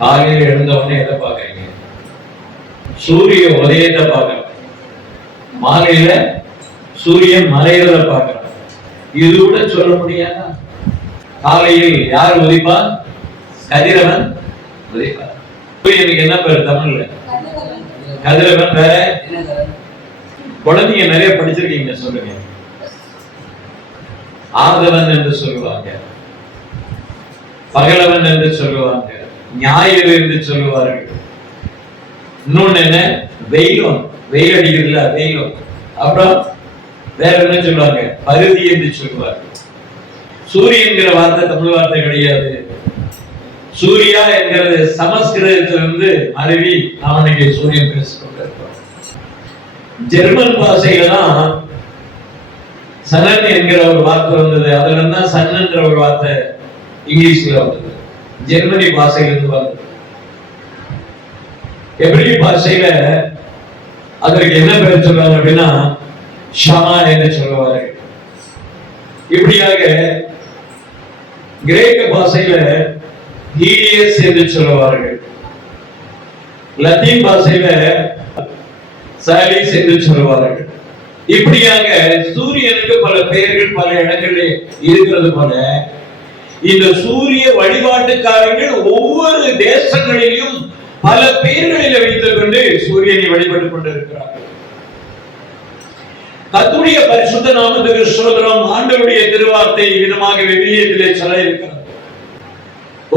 காலையில் எழுந்த உடனே எதை பாக்குறீங்க? சூரிய உதயத்தை பார்க்கணும். மாலையில சூரியன் மறைகிறத பார்க்கணும். இது கூட சொல்ல முடியாதா? காலையில் யார் உதிப்பார்? கதிரவன் உதிப்பார். சூரியனுக்கு என்ன பேரு தமிழ்ல? கதிரவன். வேற குழந்தைங்க நிறைய படிச்சிருக்கீங்க, சொல்லுங்க. ஆதவன் என்று சொல்லுவாங்க, பகலவன் என்று சொல்லுவாங்க, ஞாயிறு என்று சொல்லுவார்கள். இன்னொன்னு என்ன? வெயிலும், வெயில் அடிக்கிறதுல வெயிலும். அப்புறம் வேற என்ன சொல்லுவாங்க? பருதி என்று சொல்லுவார்கள். சூரியன்கிற வார்த்தை தமிழ் வார்த்தை கிடையாது. சூர்யா என்கிறது சமஸ்கிருதத்திலிருந்து அருவி நாம் இன்னைக்கு சூரியன் பேசிக்கொண்டிருக்கிறோம். ஜெர்மன் பாஷையில தான் சனன் என்கிற ஒரு வார்த்தை வந்தது. அதுல இருந்தா சன் என்ற ஒரு வார்த்தை இங்கிலீஷ்ல வந்தது. ஜெர்மனி பாஷையிலிருந்து வந்தது. எபிரி பாஷையில அதற்கு என்ன பேர் சொல்றாங்க அப்படின்னா ஷமா என்று சொல்லுவார்கள். இப்படியாக கிரேக்க பாஷையில ஹீலியஸ் என்று சொல்லுவார்கள். லத்தீன் பாஷையில சாலிஸ் என்று சொல்லுவார்கள். இப்படியாக சூரியனுக்கு பல பெயர்கள் பல இடங்களில் இருக்கிறது போல இந்த சூரிய வழிபாட்டுக்காரர்கள் ஒவ்வொரு தேசங்களிலும் பல பெயர்களில் வைத்துக் கொண்டு சூரியனை வழிபட்டுக் கொண்டிருக்கிறார்கள். கர்த்தருடைய பரிசுத்த நாமத்துக்கு ஸ்தோத்திரம். ஆண்டவருடைய திருவார்த்தை விதமாக விவிலியத்திலே சொல்ல இருக்கிறது.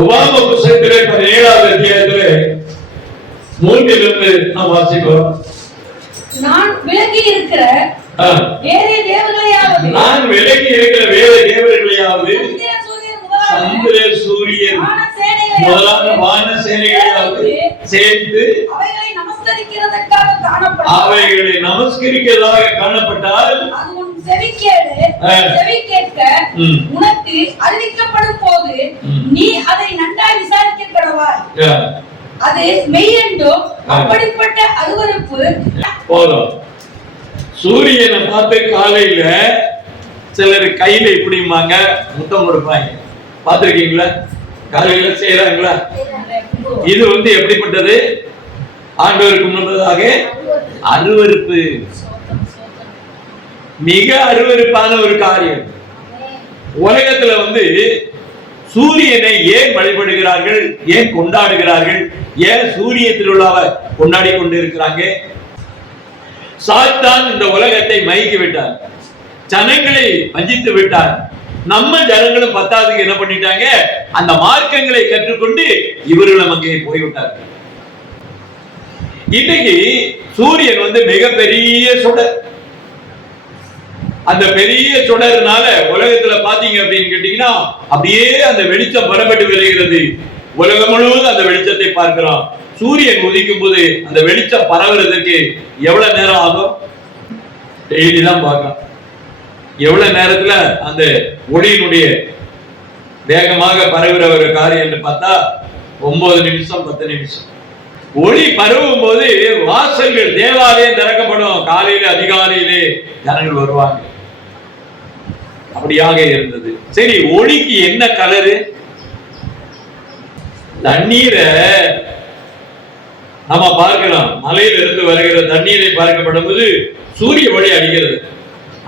உபாகம புத்தகத்திலே 17வது அத்தியாயத்திலே 3 நாம் வாசிக்கிறோம். நான் விலகி இருக்கிற வேற தேவர்களையாவது சந்திர சூரியன் முதலான வான சேனைகளையாவது சேர்த்து அவைகளை நமஸ்கரிக்கிறதாக காணப்பட்டால் உனக்கு அறிவிக்கப்படும் போது நீ அதை நன்றாய் விசாரிக்க கடவாய். அது மெய்யென்றும் அப்படிப்பட்ட அருவருப்பு. போதும். சூரியனை பார்த்து காலையில சிலர் கையில இப்படிமாங்க முத்தம் கொடுப்பாங்க. பார்த்திருக்கீங்களா? காலையில செய்யறாங்களா? இது எப்படிப்பட்டது? ஆண்டவருக்கு முன்பதாக அருவருப்பு, மிக அருவருப்பான ஒரு காரியம். உலகத்துல சூரியனை ஏன் வழிபடுகிறார்கள், ஏன் கொண்டாடுகிறார்கள், ஏன் சூரிய திருவிழாவை கொண்டாடி கொண்டு இருக்கிறாங்க? சாத்தான் இந்த உலகத்தை மயக்கி விட்டார், ஜனங்களை வஞ்சித்து விட்டார். நம்ம ஜனங்களும் பத்தாவதுக்கு என்ன பண்ணிட்டாங்க? அந்த மார்க்கங்களை கற்றுக்கொண்டு இவர்களும் அங்கே போய்விட்டார்கள். இன்னைக்கு சூரியன் மிகப்பெரிய சுடர். அந்த பெரிய சுடர்னால உலகத்துல பாத்தீங்க அப்படின்னு கேட்டீங்கன்னா அப்படியே அந்த வெளிச்சம் பரப்பட்டு விளைகிறது. உலகம் முழுவதும் அந்த வெளிச்சத்தை பார்க்கிறோம். சூரியன் உதிக்கும் போது அந்த வெளிச்சம் பரவுறதுக்கு எவ்வளவு நேரம் ஆகும்? டெய்லி தான் பார்க்கலாம். எவ்வளவு நேரத்துல அந்த ஒளியினுடைய வேகமாக பரவுற ஒரு காரியம் என்று பார்த்தா 9 நிமிஷம் 10 நிமிஷம். ஒளி பரவும் போது வாசல்கள் தேவாலயம் திறக்கப்படும். காலையில அதிகாலையிலே ஜனங்கள் வருவாங்க. அப்படியாக இருந்தது. சரி, ஒளிக்கு என்ன கலரு? தண்ணீரை நம்ம பார்க்கலாம். மலையில இருந்து வருகிற தண்ணீரை பார்க்கப்படும் போது சூரிய ஒளி அடிக்கிறது.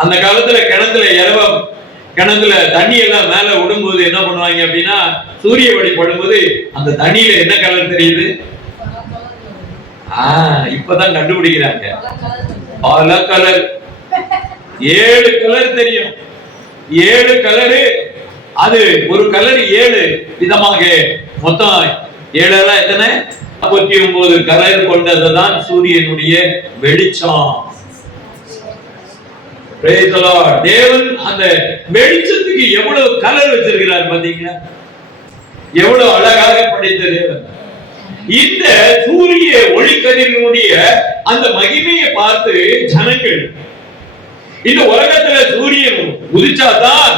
அந்த காலத்துல கிணத்துல தண்ணி எல்லாம் மேல விடும்போது என்ன பண்ணுவாங்க அப்படின்னா சூரிய ஒளி படும்போது அந்த தண்ணியில என்ன கலர் தெரியுது? இப்பதான் கண்டுபிடிக்கிறாங்க. பல கலர், 7 கலர் தெரியும். 7 கலரு. அது ஒரு கலர் 7 விதமாக, மொத்தம் 7 எத்தனை? 49 கலர் கொண்டதுதான் சூரியனுடைய வெளிச்சம். தேவன் அந்த வெளிச்சத்துக்கு எவ்வளவு கலர் வச்சிருக்கிறார் பாத்தீங்களா? எவ்வளவு அழகாக படைத்த தேவன். இந்த சூரிய ஒளிக்கதிரினுடைய அந்த மகிமையை பார்த்து ஜனங்கள் இந்த உலகத்துல சூரியன் உதிச்சாதான்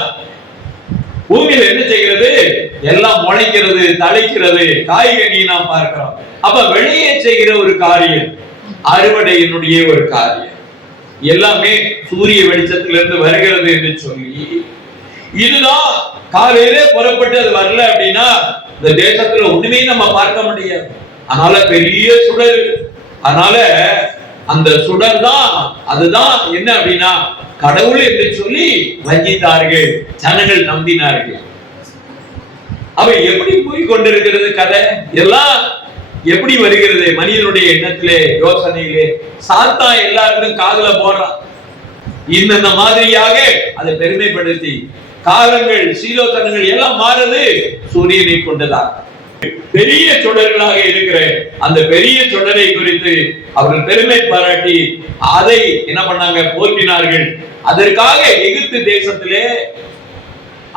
பூமியில என்ன செய்கிறது? எல்லாம் முளைக்கிறது, தழைக்கிறது, காய்கனி நாம் பார்க்கிறோம். அப்ப வெளியே செய்கிற ஒரு காரியம், அறுவடையினுடைய ஒரு காரியம், எல்லாமே சூரிய வெளிச்சத்திலிருந்து வருகிறது என்று சொல்லி இதுதான் காலையிலே புறப்பட்டு அது வரல அப்படின்னா இந்த தேசத்துல ஒண்ணுமே நம்ம பார்க்க முடியாது. அதனால பெரிய சுடர். அதனால அந்த சுடர் தான், அதுதான் என்ன அப்படின்னா கடவுள் என்று சொல்லி வஞ்சித்தார்கள், ஜனங்கள் நம்பினார்கள். அவை எப்படி போய் கொண்டிருக்கிறது கதை எல்லாம் எப்படி வருகிறது மனிதனுடைய எண்ணத்திலே, யோசனையிலே. சாத்தான் எல்லாருக்கும் காதுல போடுறான். இந்த மாதிரியாக அதை பெருமைப்படுத்தி காலங்கள், சீலோசனங்கள் எல்லாம் மாறுது சூரியனை கொண்டுதான். பெரிய சுடர்களாக இருக்கிற அந்த பெரிய சுடரை குறித்து அவர்கள் பெருமை பாராட்டி அதை என்ன பண்ணாங்க, போற்றினார்கள். அதற்காக எகிப்து தேசத்திலே,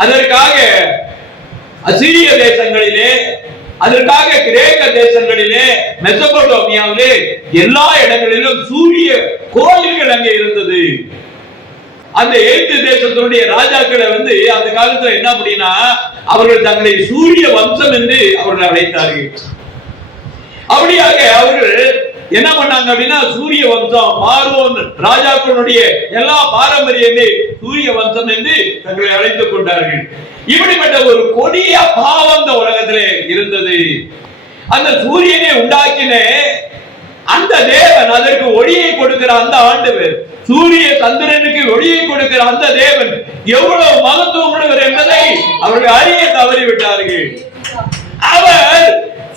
அதற்காக அசீரிய தேசங்களிலே, அதற்காக கிரேக்க தேசங்களிலே, மெசபடோமியாவிலே எல்லா இடங்களிலும் சூரிய கோயில்கள் அங்கே இருந்தது. அந்த எகிப்து தேசத்தினுடைய ராஜாக்களை அந்த காலத்துல என்ன அப்படின்னா அவர்கள் தங்களை சூரிய வம்சம் என்று அவர்கள் அழைத்தார்கள். அப்படியாக அவர்கள் என்ன பண்ணாங்க அப்படின்னா சூரிய வம்சம், பார்வோன் ராஜாக்களுடைய எல்லா பாரம்பரியமே சூரிய வம்சம் என்று தங்களை அழைத்துக் கொண்டார்கள். இப்படிப்பட்ட ஒரு கொடிய பாவம் இந்த உலகத்திலே இருந்தது. அந்த சூரியனை உண்டாக்கின அந்த தேவன், அதற்கு ஒளியை கொடுக்கிற அந்த ஆண்டவர், சூரிய சந்திரனுக்கு ஒளியை கொடுக்கிற அந்த தேவன் எவ்வளவு மகத்துவம் உள்ளவர் என்பதை அவர்கள் அறிய தவறிவிட்டார்கள். அவர்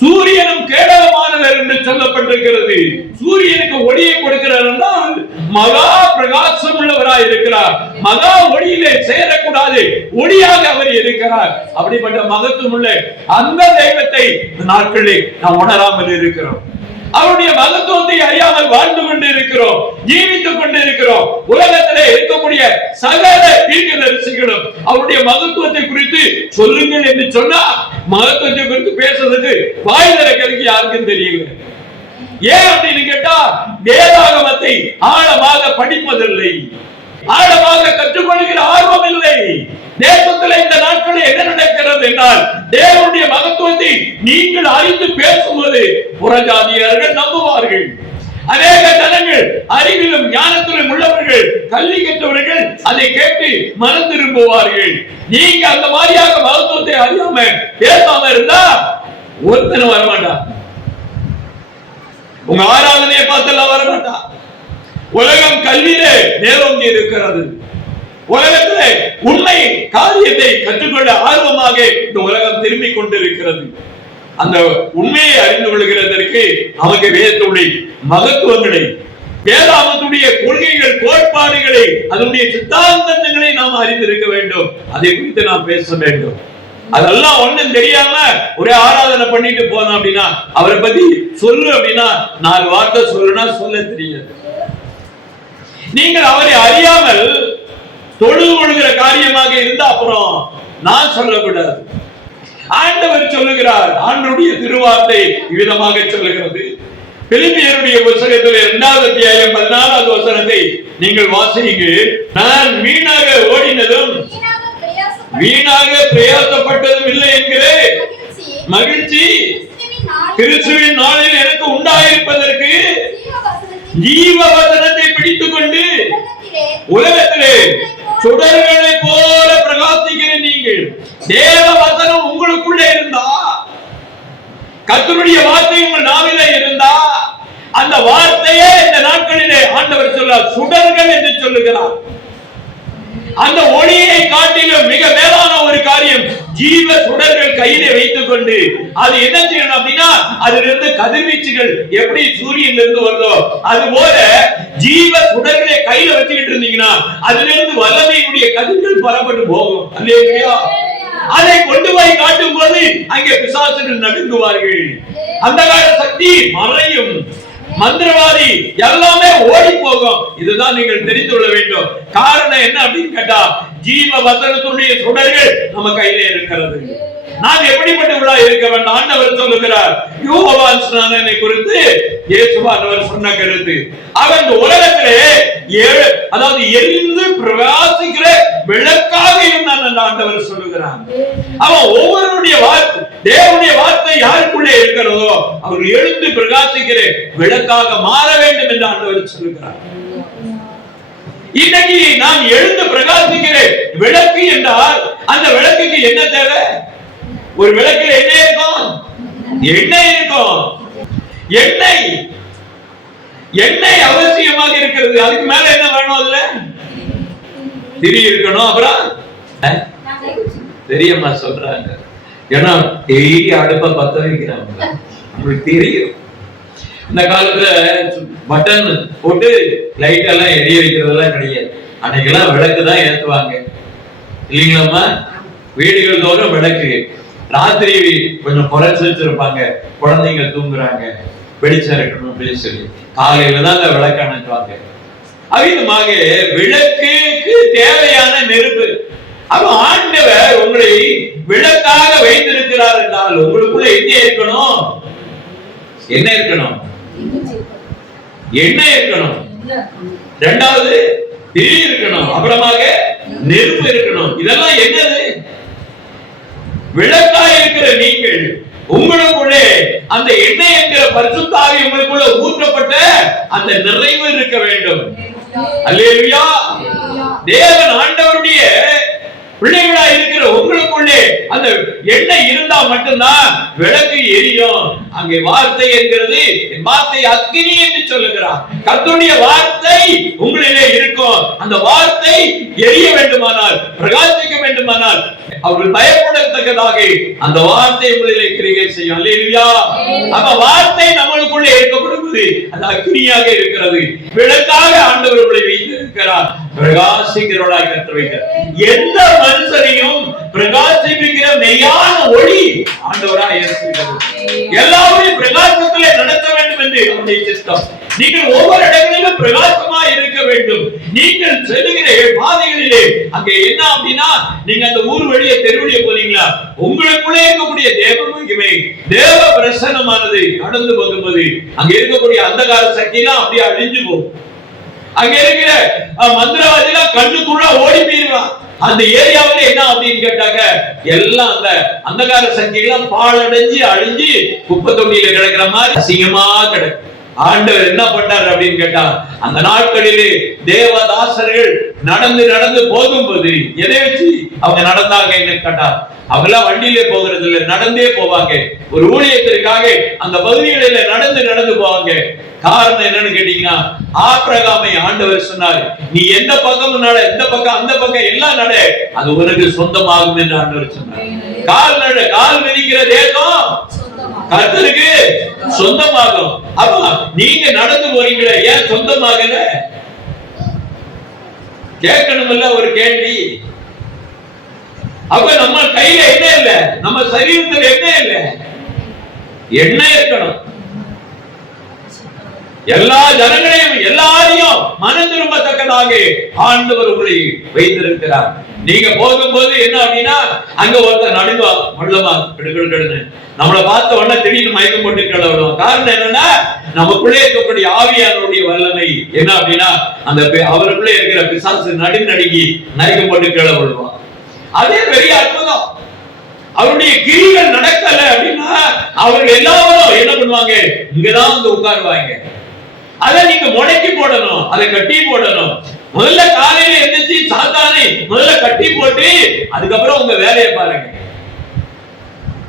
சூரியனும் கேடகமானவர் என்று சொல்லப்பட்டிருக்கிறது. சூரியனுக்கு ஒளியை கொடுக்கிறார் என்றால் மகா பிரகாசம் உள்ளவராய் இருக்கிறார். மகா ஒளியிலே சேரக்கூடாது, ஒளியாக அவர் இருக்கிறார். அப்படிப்பட்ட மகத்துவம் உள்ள அந்த தெய்வத்தை நாட்களில் நாம் உணராமல் இருக்கிறோம். அவருடைய மகத்துவத்தை அறியாமல் வாழ்ந்து கொண்டு இருக்கிறோம், ஜீவித்துக் கொண்டு இருக்கிறோம். உலகத்திலே இருக்கக்கூடிய சகல தீர்க்கதரிசிகளும் அவருடைய மகத்துவத்தை குறித்து சொல்லுங்கள் என்று சொன்னா மகத்துவத்தை குறித்து பேசுறதுக்கு வாய் திறக்கிறதுக்கு யாருக்கும் தெரியல. ஏன் அப்படின்னு கேட்டா வேதாகமத்தை ஆழமாக படிப்பதில்லை, ஆழமாக கற்றுக்கொள்கிற ஆர்வம் இல்லை. தேசத்தில் இந்த நாட்களில் என்ன நடக்கிறது என்றால் தேவனுடைய மகத்துவத்தை நீங்கள் அறிந்து பேசும்போது புறஜாதியர்கள் நம்புவார்கள். அநேக ஜனங்கள் அறிவிலும் ஞானத்திலும் உள்ளவர்கள், கல்வி கற்றவர்கள் அதை கேட்டு மனம் திரும்புவார்கள். நீங்க அந்த மாதிரியாக மகத்துவத்தை அறியாம பேசாம இருந்தா ஒருத்தனும் வரமாட்டான். உங்க ஆராதனையை பார்த்தெல்லாம் வரமாட்டான். உலகம் கல்வியிலே மேலோங்கி இருக்கிறது. உலகத்திலே உண்மை காரியத்தை கற்றுக்கொள்ள ஆர்வமாக இந்த உலகம் திரும்பிக் கொண்டிருக்கிறது. அந்த உண்மையை அறிந்து கொள்கிறதற்கு நமக்கு வேதத்துடைய மகத்துவங்களை, வேதாகமத்துடைய கொள்கைகள், கோட்பாடுகளை, அதனுடைய சித்தாந்தங்களை நாம் அறிந்திருக்க வேண்டும். அதை குறித்து நாம் பேச வேண்டும். அதெல்லாம் ஒண்ணும் தெரியாம ஒரே ஆராதனை பண்ணிட்டு போனோம் அப்படின்னா, அவரை பத்தி சொல்லு அப்படின்னா 4 வார்த்தை சொல்லுனா சொல்ல தெரியாது. நீங்கள் அவரை அறியாமல் தொழுது கொள்கிற காரியமாக இருந்தா அப்புறம் நான் சொல்லக்கூடாது. ஆண்டவர் சொல்லுகிறார். ஆண்டவருடைய திருவார்த்தை விதமாக சொல்லுகிறது. பிலிப்பியருடைய புத்தகத்தில் 2வது அத்தியாயம் 14வது வசனத்தை நீங்கள் வாசிங்க. நான் வீணாக ஓடினதும் வீணாக பிரயாசப்பட்டதும் இல்லை என்கிற மகிழ்ச்சி கிறிஸ்துவின் நாளில் எனக்கு உண்டாயிருப்பதற்கு ஜீவ வசனத்தை பிடித்துக் கொண்டு உலகத்திலே சுடர்களை போல பிரகாசிக்கிற நீங்கள், தேவ வசனம் உங்களுக்குள்ளே இருந்தா, கர்த்தருடைய வார்த்தை உங்கள் நாவிலே இருந்தா, அந்த வார்த்தையே இந்த நாட்களிலே ஆண்டவர் சொல்றார் சுடர்கள் என்று சொல்லுகிறார். அந்த ஒளியை காட்டிலும் மிக மேலான ஒரு காரியம் ஜீவ சுடர்கள் கையிலே வைத்துக் கொண்டு அது என்ன செய்யணும் அப்படின்னா அதிலிருந்து கதிர்வீச்சுகள் எப்படி சூரியன்ல இருந்து வருதோ அது போல ஜீவ சுடர்களை கையில வச்சுக்கிட்டு இருந்தீங்கன்னா அதிலிருந்து வல்லமையுடைய கதிர்கள் பரப்பட்டு போகும். அல்லேலூயா. அதை கொண்டு போய் காட்டும் போது அங்கே பிசாசுகள் நடுங்குவார்கள். அந்த கால சக்தி மறையும், மந்திரவாதி எல்லாமே ஓடி போகும். இதுதான் நீங்கள் தெரிந்து கொள்ள வேண்டும். காரணம் என்ன அப்படின்னு கேட்டா ஜீவ வசனத்துடைய சுடர்கள் நம்ம கையில இருக்கிறது. நாம் எப்படிப்பட்டவர்களா இருக்க வேண்டும் ஆண்டவர் சொல்லுகிறார். யோவான் ஸ்நானனை குறித்து இயேசுவானவர் சொன்ன கருத்து, அவன் உலகத்திலே அதாவது எரிந்து பிரகாசிக்கிற விளக்காக இருந்தான் என்று ஆண்டவர் சொல்லுகிறார். அவன் ஒவ்வொருடைய வார்த்தை, தேவனுடைய வார்த்தை யாருக்குள்ளே இருக்கிறதோ அவர் எழுந்து பிரகாசிக்கிற விளக்காக மாற வேண்டும் என்று ஆண்டவர் சொல்லுகிறார். இன்னைக்கு நாம் எழுந்து பிரகாசிக்கிற விளக்கு என்றால் அந்த விளக்குக்கு என்ன தேவை? ஒரு விளக்குல என்ன இருக்கும்? எண்ணெய் இருக்கும். எண்ணெய் அவசியமாக இருக்கிறது. அதுக்கு மேல என்ன வேணும்? அதுல திரி இருக்கணும். அப்புறம் தெரியமா சொல்றாங்க, ஏன்னா டெய்லி அடுப்ப பத்த வைக்கிறாங்க, உங்களுக்கு தெரியும். இந்த காலத்துல பட்டன் போட்டு லைட் எல்லாம் எரிய வைக்கிறதெல்லாம் கிடையாது. அன்னைக்கெல்லாம் விளக்கு தான் ஏத்துவாங்க இல்லைங்களாமா? வீடுகள் தோறும் விளக்கு. ராத்திரி கொஞ்சம் குறைச்சு வச்சிருப்பாங்க, குழந்தைங்க தூங்குறாங்க, வெளிச்சம் இருக்கணும் அப்படின்னு சொல்லி காலையில தான் அந்த விளக்கு அணைச்சுவாங்க. அவ்விதமாக விளக்குக்கு தேவையான நெருப்பு. அப்ப ஆண்டவர் உங்களை விளக்காக வைத்திருக்கிறார் என்றால் உங்களுக்குள்ள என்ன இருக்கணும்? என்ன இருக்கணும்? எண்ணெய் இருக்கணும். இரண்டாவது திரி இருக்கணும். அப்புறமாக நெருப்பு இருக்கணும். இதெல்லாம் என்னது? விளக்காய் இருக்கிற நீங்கள் உங்களுக்குள்ளே அந்த எண்ணெய் என்கிற பரிசுத்த ஆவி உங்களுக்குள்ள ஊற்றப்பட்ட அந்த நிறைவு இருக்க வேண்டும். அல்லேலூயா. தேவன் ஆண்டவருடைய பிள்ளைகளா இருக்கிற உங்களுக்குள்ளே அந்த எண்ணெய் இருந்தா மட்டும்தான் விளக்கு எரியும். அங்கே வார்த்தை என்கிறது, வார்த்தை அக்கினி என்று சொல்லுகிறார். கர்த்தருடைய வார்த்தை உங்களிலே இருக்கும். அந்த வார்த்தை எரிய வேண்டுமானால், பிரகாசிக்க வேண்டுமானால், அவர்கள் பயப்படத்தக்கதாக அந்த வார்த்தை உங்களிலே கிரியை செய்யும். அல்லேலூயா. அப்ப வார்த்தை நம்மளுக்குள்ளே இருக்கப்படுவது அது அக்கினியாக இருக்கிறது. விளக்காக ஆண்டவர் உங்களை வைத்திருக்கிறார். பிரகாசிக்கிறவர்களாக கர்த்தர் வைக்கிறார். எந்த மனுஷனையும் பிரகாசிப்பிக்கிற மெய்யான ஒளி ஆண்டவராக இருக்கிறது. எல்லாரையும் பிரகாசத்திலே நடத்த வேண்டும் என்று அவருடைய சித்தம். நீங்கள் ஒவ்வொரு இடங்களிலும் பிரகாசமா இருக்க வேண்டும். நீங்கள் செல்லுகிற பாதைகளிலே அங்கே என்ன அப்படின்னா, நீங்க அந்த ஊர் வழியே தெருவழியே போறீங்களா, உங்களுக்குள்ளே இருக்கக்கூடிய தேவ மகிமை, தேவ பிரசன்னமானது நடந்து போகும்போது அங்க இருக்கக்கூடிய அந்தகார சக்தி எல்லாம் அப்படியே அழிஞ்சு போகும். அங்க இருக்கிற மந்திரவாதிலாம் கண்ணுக்குள்ள ஓடி போயிருவான். அந்த ஏரியாவில என்ன அப்படின்னு கேட்டாங்க, எல்லாம் அந்த அந்தகார சக்தியெல்லாம் பாழடைஞ்சு அழிஞ்சு குப்பை தொட்டியில கிடக்கிற மாதிரி அசிங்கமா கிடக்கு. ஆண்டவர் என்ன பண்ணார் அப்படின்னு கேட்டா, அந்த நாட்களிலே தேவதாசர்கள் நடந்து நடந்து போகும்போது எதை வச்சு அவங்க நடந்தாங்க கேட்டா, அவங்களாம் வண்டியிலே போகிறது இல்லை, நடந்தே போவாங்க. ஒரு ஊழியத்திற்காக அந்த பகுதிகளில நடந்து நடந்து போவாங்க. காரணம் என்னன்னு கேட்டீங்கன்னா, ஆபிரகாமை ஆண்டவர் சொன்னார், நீ எந்த பக்கம் நட, எந்த பக்கம் அந்த பக்கம் எல்லாம் நட, அது உனக்கு சொந்தமாகும் என்று ஆண்டவர் சொன்னார். கால் மிதிக்கிற தேசம் கர்த்தருக்கு சொந்தமாகும். அப்ப நீங்க நடந்து போறீங்களே, ஏன் சொந்தமாகல? கேட்கணும்ல ஒரு கேள்வி. அப்ப நம்ம கையில என்ன இல்ல, நம்ம சரீரத்தில் என்ன இல்ல, எண்ணெய் இருக்கணும். எல்லா ஜனங்களையும் எல்லாரையும் மனம் திரும்பத்தக்கதாக ஆண்டவர் உங்களை வைத்திருக்கிறார். நீங்க போகும்போது என்ன அப்படின்னா, அங்க ஒருத்தர் நடுவா மல்லமா கிடுக்கிடுன்னு நம்மளை பார்த்த உடனே திடீர்னு மயக்கம் போட்டு கிளவிடும். காரணம் என்னன்னா, நமக்குள்ளே இருக்கக்கூடிய ஆவியானுடைய வல்லமை என்ன அப்படின்னா, அந்த அவருக்குள்ளே இருக்கிற பிசாசு நடுங்கி மயக்கம் போட்டு கிளவிடுவான். அதே பெரிய அற்புதம். அவருடைய கிரிகள் நடக்கல அப்படின்னா அவர்கள் எல்லாரும் என்ன பண்ணுவாங்க, இங்கதான் வந்து உட்காருவாங்க. அதை நீங்க முடக்கி போடணும், அதை கட்டி போடணும். முதல்ல காலையில எந்திரிச்சு சாத்தானை முதல்ல கட்டி போட்டு அதுக்கப்புறம் உங்க வேலையை பாருங்க.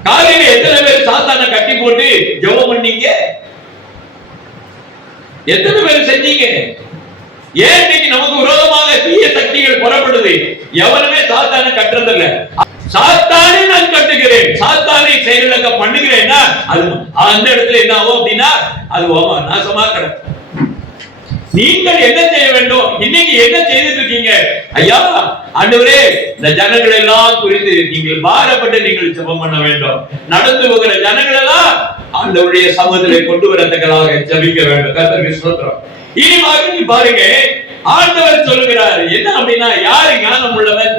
காலையில எத்தனை பேர் சாத்தானை கட்டி போட்டு ஜெபம் பண்ணீங்க? எத்தனை பேர் செஞ்சீங்க? ஏன் இன்னைக்கு நமக்கு விரோதமாக தீய சக்திகள் புறப்படுது? எவனுமே சாத்தானை கட்டுறதில்லை. சாத்தானை நான் கட்டுகிறேன், சாத்தானை செயலிழக்க பண்ணுகிறேன்னா அது அந்த இடத்துல என்ன ஆகும் அப்படின்னா, அது நாசமா கிடக்கும். நீங்கள் என்ன செய்ய வேண்டும்? இன்னைக்கு என்ன செய்துட்டு இருக்கீங்க? ஐயா ஆண்டவரே, இந்த ஜனங்கள் எல்லாம் குறித்து நீங்கள் பாரப்பட்டு நீங்கள் ஜெபம் பண்ண வேண்டும். நடந்து போகிற ஜனங்கள் எல்லாம் ஆண்டவருடைய சமூகத்திலே கொண்டு வரத்தக்கதாக ஜெபிக்க வேண்டும். கர்த்தருக்கு ஸ்தோத்திரம். இனி நீ பாருங்க, ஆண்டவர் சொல்லுகிறார் என்ன அப்படின்னா, யாரு ஞானம் உள்ளவன்,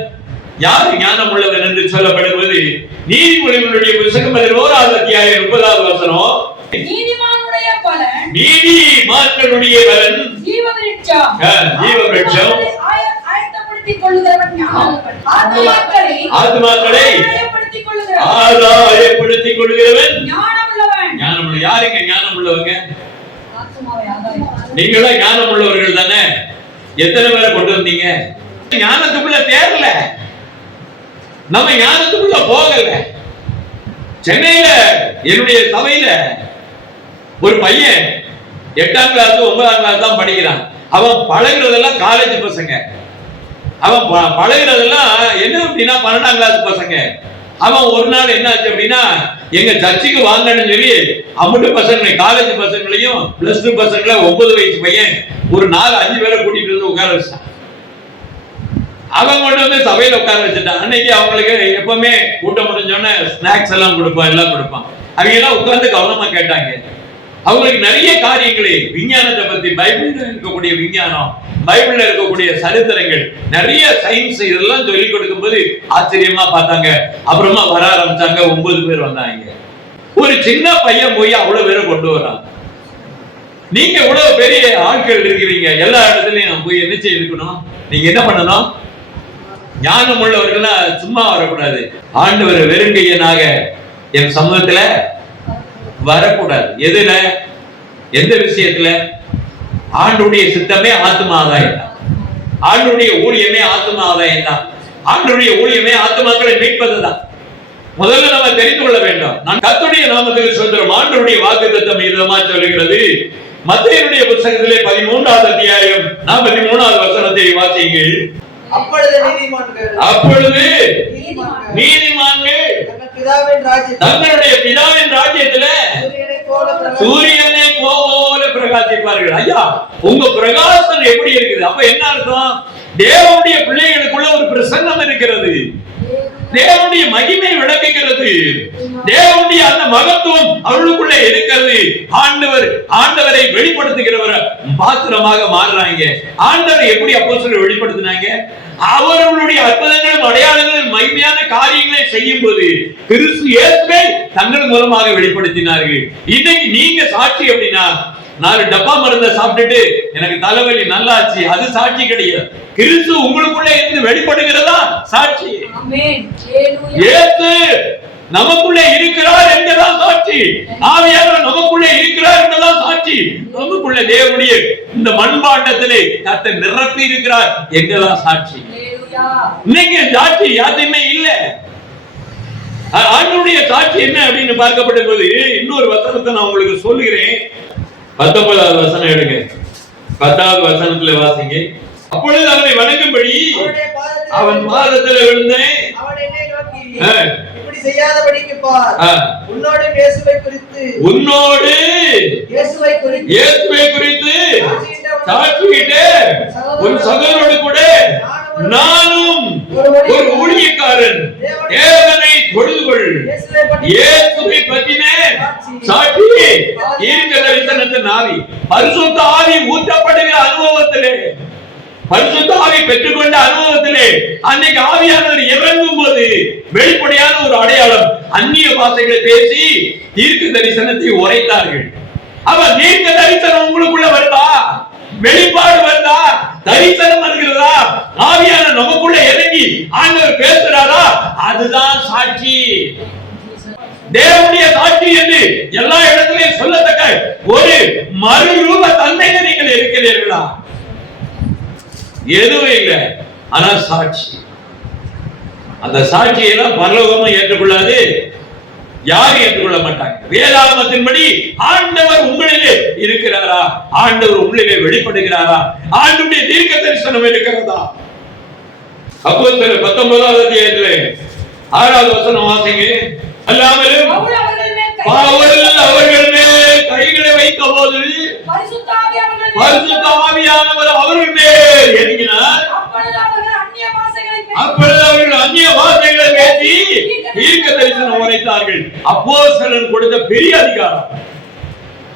யாரு ஞானம் உள்ளவன் என்று சொல்லப்படுவது நீதிமொழிகளுடைய புத்தகம் 11வது அத்தியாயம் 30வது வசனம். நீதிமானுடைய பலன், நீதிமான்களுடைய பலன் ஜீவவிருட்சம், ஜீவவிருட்சம். ஆயத்தப்படுத்திக் கொள்ளுகிறவன் ஞானமுள்ளவன். ஆத்துமாக்களை ஆதாயப்படுத்திக் கொள்ளுகிறவன் ஞானமுள்ளவன். ஞானமுள்ள யாருங்க ஞானம் உள்ளவங்க? நீங்களா ஞானம் உள்ளவர்கள் தானே? எத்தனை பேரை கொண்டு வந்தீங்க? ஞானத்துக்குள்ள தேரல, நம்ம ஞானத்துக்குள்ள போகல. சென்னையில என்னுடைய சபையில ஒரு பையன் 8ஆம் கிளாஸ் 9ஆம் கிளாஸ் தான் படிக்கிறான். அவன் பழகுறதெல்லாம் காலேஜ் பசங்க. அவன் பழகுறதெல்லாம் என்ன அப்படின்னா 12ஆம் கிளாஸ் பசங்க. அவன் ஒரு நாள் என்ன ஆச்சு அப்படின்னா, எங்க சர்ச்சுக்கு வாங்கன்னு சொல்லி அம்முட்டு பசங்களை, காலேஜ் பசங்களையும் +2 பசங்களை 9 வயசு பையன் ஒரு 4-5 பேரை கூட்டிட்டு வந்து உட்கார வச்சான். அவன் கொண்டு வந்து சபையில உட்கார வச்சுட்டான். அன்னைக்கு அவங்களுக்கு எப்பவுமே கூட்டம் முடிஞ்சோடனே ஸ்நாக்ஸ் எல்லாம் கொடுப்பான், எல்லாம் கொடுப்பான். அவங்க எல்லாம் உட்கார்ந்து கவனமா கேட்டாங்க. அவங்களுக்கு நிறைய காரியங்களை, விஞ்ஞானத்தை பத்தி, பைபிள்ல இருக்கக்கூடிய விஞ்ஞானம், பைபிள்ல இருக்கக்கூடிய சரித்திரங்கள், நிறைய சயின்ஸ் இதெல்லாம் சொல்லிக் கொடுக்கும் போது ஆச்சரியமா பார்த்தாங்க. அப்புறமா வர ஆரம்பிச்சாங்க. 9 பேர் வந்தாங்க. ஒரு சின்ன பையன் போய் அவ்வளவு பேரை கொண்டு வரான். நீங்க இவ்வளவு பெரிய ஆட்கள் இருக்கிறீங்க, எல்லா இடத்துலயும் போய் என்ன செய்யணும்? நீங்க என்ன பண்ணணும்? ஞானம் உள்ளவர்கள் சும்மா வரக்கூடாது. ஆண்டவர் வெறுங்கையனாக என் சமூகத்துல வரக்கூடாது. எதுல? எந்த விஷயத்துல? ஆண்டுடைய சித்தமே ஆத்மா ஆதாயம் தான். ஆண்டுடைய ஊழியமே ஆத்மா ஆதாயம் தான். ஆண்டுடைய ஊழியமே ஆத்மாக்களை மீட்பதுதான். முதல்ல நம்ம தெரிந்து கொள்ள வேண்டும். நான் கர்த்தருடைய நாமத்துக்கு சொல்கிறோம். ஆண்டவருடைய வாக்குத்தத்தம் இதமா சொல்லுகிறது. மத்தேயுடைய புத்தகத்திலே 13ஆவது அத்தியாயம் 43ஆவது வசனத்தை வாசியுங்கள். அப்பொழுது நீதிமான்கள் தங்களுடைய பிதாவின் ராஜ்யத்துல சூரியனை போல பிரகாசிப்பார்கள். ஐயா, உங்க பிரகாசம் எப்படி இருக்குது? அப்ப என்ன அர்த்தம்? தேவனுடைய பிள்ளைகளுக்குள்ள ஒரு பிரசன்னம் இருக்கிறது. தேவனுடைய மகிமை விளக்குகிறது. தேவனுடைய அந்த மகத்துவம் அவர்களுக்குள்ள இருக்கிறது. ஆண்டவரை வெளிப்படுத்துகிறவர் பாத்திரமாக மாறுறாங்க. ஆண்டவர் எப்படி அப்போஸ்தலரை வெளிப்படுத்தினாங்க? அவர்களுடைய அற்புதங்களும் அடையாளங்களும் மகிமையான காரியங்களை செய்யும் போது கிறிஸ்து இயேசுவை தங்கள் மூலமாக வெளிப்படுத்தினார்கள். இன்னைக்கு நீங்க சாட்சி அப்படின்னா, 4 டப்பா மருந்தை சாப்பிட்டுட்டு எனக்கு தலைவலி நல்லாச்சு, அது சாட்சி கிடையாது. கிறிஸ்து உங்களுக்குள்ள இருந்து வெளிப்படுகிறதா சாட்சி. இயேசு நமக்குள்ளே இருக்கிறார் என்பதுதான் சாட்சி. ஆவியானவர் நமக்குள்ளே இருக்கிறார் என்பதுதான் சாட்சி. நமக்குள்ள தேவனுடைய இந்த மண்பாண்டத்திலே கர்த்தர் நிரப்பி இருக்கிறார் என்பதுதான் சாட்சி. இன்னைக்கு சாட்சி யாத்தையுமே இல்ல. ஆண்டவருடைய சாட்சி என்ன அப்படின்னு பார்க்கப்படும் போது இன்னொரு வசனத்தை நான் உங்களுக்கு சொல்லுகிறேன். 19வது வசனம் எடுங்க. 10வது வசனத்துல வாசிங்க. அப்பொழுது அவனை வணங்கும்படி அவன் பாதத்தில் விழுந்தேன். இப்படி செய்யாதபடிக்கு பார், உன்னோடு இயேசுவை குறித்து சாட்சியிட்ட உன் சகோதரனோடு கூட நானும் ஒரு ஊழியக்காரன் தேவனை தொழுதுகொள். இயேசுவை பற்றின சாட்சி தீர்க்க தரிசனத்தின் ஆவி, பரிசுத்த ஆவி ஊற்றப்படுகிற அனுபவத்திலே, பரிசுத்த ஆவி பெற்றுக்கொண்ட அனுபவத்திலே அன்னைக்கு ஆவியானவர் இறங்கும் போது வெளிப்படையான ஒரு அடையாளம், அந்நிய பாஷைகளை பேசி தீர்க்க தரிசனத்தை உரைத்தார்கள். அப்ப தீர்க்க தரிசனம் உங்களுக்குள்ள வருதா? வெளிப்பாடு வருதா? தரிசனம் வருகிறதா? ஆவியான நமக்குள்ள இறங்கி ஆண்டவர் பேசுறாரா? அதுதான் சாட்சி. தேவனுடைய சாட்சி என்று எல்லா இடத்திலையும் சொல்லத்தக்க ஒரு மறுரூப தன்மையில நீங்கள் இருக்கிறீர்களா? எதுவும் இல்லை. ஆனா சாட்சி, அந்த சாட்சியெல்லாம் பரலோகமும் ஏற்றுக்கொள்ளாது, யாரும் ஏற்றுக்கொள்ள மாட்டாங்க. வேதாகமத்தின்படி ஆண்டவர் உங்களிலே இருக்கிறாரா? ஆண்டவர் உங்களிலே வெளிப்படுகிறாரா? ஆண்டவருடைய தீர்க்க தரிசனம் இருக்கிறதா? அப்போஸ்தலர் 19வது அத்தியாயத்திலே 6வது வசனம் வாசிங்க. அல்லாமலும் பவுல் அவர்கள் மேல் கைகளை வைத்த போது பரிசுத்த ஆவியானவர் அவர்கள் மேல் இறங்கினார். அப்பொழுது அவர்கள் அந்நிய பாஷைகளை பேசி தீர்க்க தரிசனம் உரைத்தார்கள். அப்போஸ்தலர் கொடுத்த பெரிய அதிகாரம்.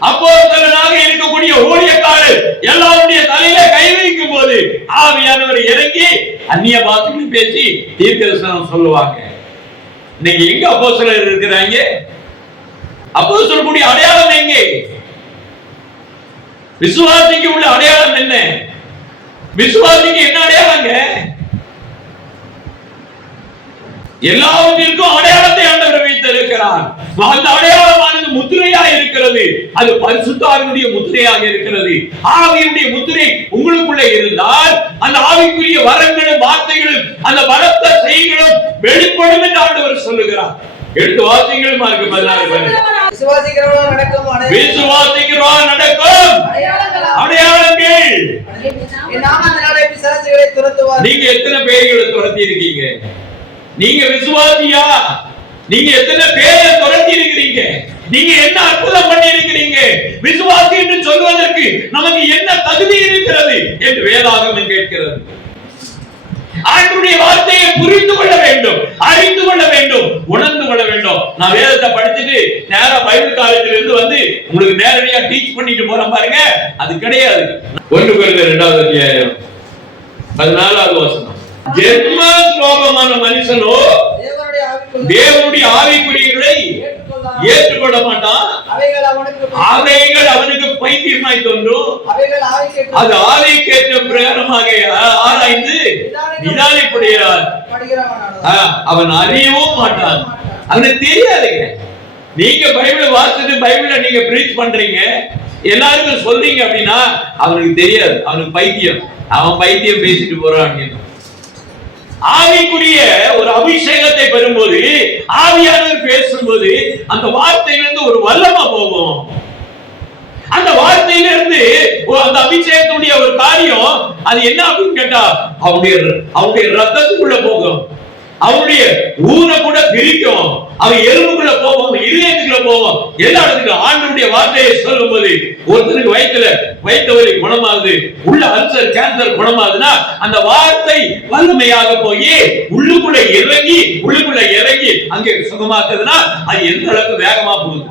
அப்போஸ்தலனாக இருக்கக்கூடிய ஊழியக்காரர் எல்லாருடைய தலையில கை வைக்கும் போது ஆவியானவர் இறங்கி அந்நிய பாஷைகளை பேசி தீர்க்க தரிசனம் சொல்லுவாங்க. இன்னைக்கு எங்க அப்போஸ்தலர் இருக்கிறாங்க? அப்போஸ்தலர் கூடிய அடையாளம் எங்கே? விசுவாசிக்கு உள்ள அடையாளம் என்ன? விசுவாசிக்கு என்ன அடையாளங்க? எல்லாவற்றிற்கும் அடையாளத்தை ஆண்டவர் வைத்திருக்கிறார். அந்த அடையாளமானது முத்திரையா இருக்கிறது. அது பரிசுத்த ஆவியுடைய முத்திரையாக இருக்கிறது. ஆவியுடைய முத்திரை உங்களுக்குள்ளே இருந்தால் அந்த ஆவிக்குரிய வரங்களும் வார்த்தைகளும் அந்த பலத்த செய்களும் வெளிப்படும் என்று ஆண்டவர் சொல்லுகிறார். எடுத்து வாசிங்கள் மார்க்கு 16. விசுவாசிக்கிறவா நடக்கும் அடையாளங்கள். என் நாமத்தினாலே பிசாசுகளை துரத்துவார். நீங்க எத்தனை பேர்களை துரத்தி இருக்கீங்க? நீங்க விசுவாசியா? நீங்க எத்தனை பேரை துரத்தி இருக்கிறீங்க? நீங்க என்ன அற்புதம் பண்ணி இருக்கிறீங்க? விசுவாசி என்று சொல்வதற்கு நமக்கு என்ன தகுதி இருக்கிறது என்று வேதாகமம் கேட்கிறது. ஆண்டவருடைய வார்த்தையை புரிந்து கொள்ள வேண்டும், அறிந்து கொள்ள வேண்டும், உணர்ந்து கொள்ள வேண்டும். நான் வேதத்தை படிச்சுட்டு நேரா பைபிள் காலேஜ்ல இருந்து வந்து உங்களுக்கு நேரடியா டீச் பண்ணிட்டு போறேன் பாருங்க, அது கிடையாது. 1 கொரிந்தியர் 2வது அத்தியாயம் 14வது வசனம். ஜென்ம ஸ்லோகமான மனுஷனோ தேவனுடைய ஆவிக்குரியவர்களை ஏற்றுக்கொள்ள மாட்டான். அவைகள் அவனுக்கு பைத்தியமாய் தோன்றும். அது ஆவிக்கேற்ற பிரகாரமாக ஆராய்ந்து நிதானிப்படுகிறார். அவன் அறியவும் மாட்டான். அவனுக்கு தெரியாதுங்க. நீங்க பைபிளை வாசித்து பைபிளை நீங்க பிரீச் பண்றீங்க, எல்லாருக்கும் சொல்றீங்க அப்படின்னா அவனுக்கு தெரியாது. அவனுக்கு பைத்தியம். அவன் பைத்தியம் பேசிட்டு போறான். ஆவிக்குரிய ஒரு அபிஷேகத்தை பெறும்போது, ஆவியானவர் பேசும்போது அந்த வார்த்தையிலிருந்து ஒரு வல்லமை போகும். அந்த வார்த்தையிலிருந்து அந்த அபிஷேகத்துடைய ஒரு காரியம் அது என்ன அப்படின்னு கேட்டா அவனுடைய ரத்தத்துக்குள்ள போகும். அவனுடைய ஊனை கூட பிரிக்கும். அவன் எலும்புக்குள்ள போவோம், அவன் இதயத்துக்குள்ள போவோம், எல்லா இடத்துக்கும். ஆண்டவருடைய வார்த்தையை சொல்லும் போது ஒருத்தருக்கு வயிற்று வலி குணமாகுது, உள்ள அல்சர் கேன்சர் குணமாகுதுன்னா அந்த வார்த்தை வல்லமையாக போய் உள்ளுக்குள்ள இறங்கி அங்கே சுகமாக்குதுன்னா அது எந்த அளவுக்கு வேகமா போகுது,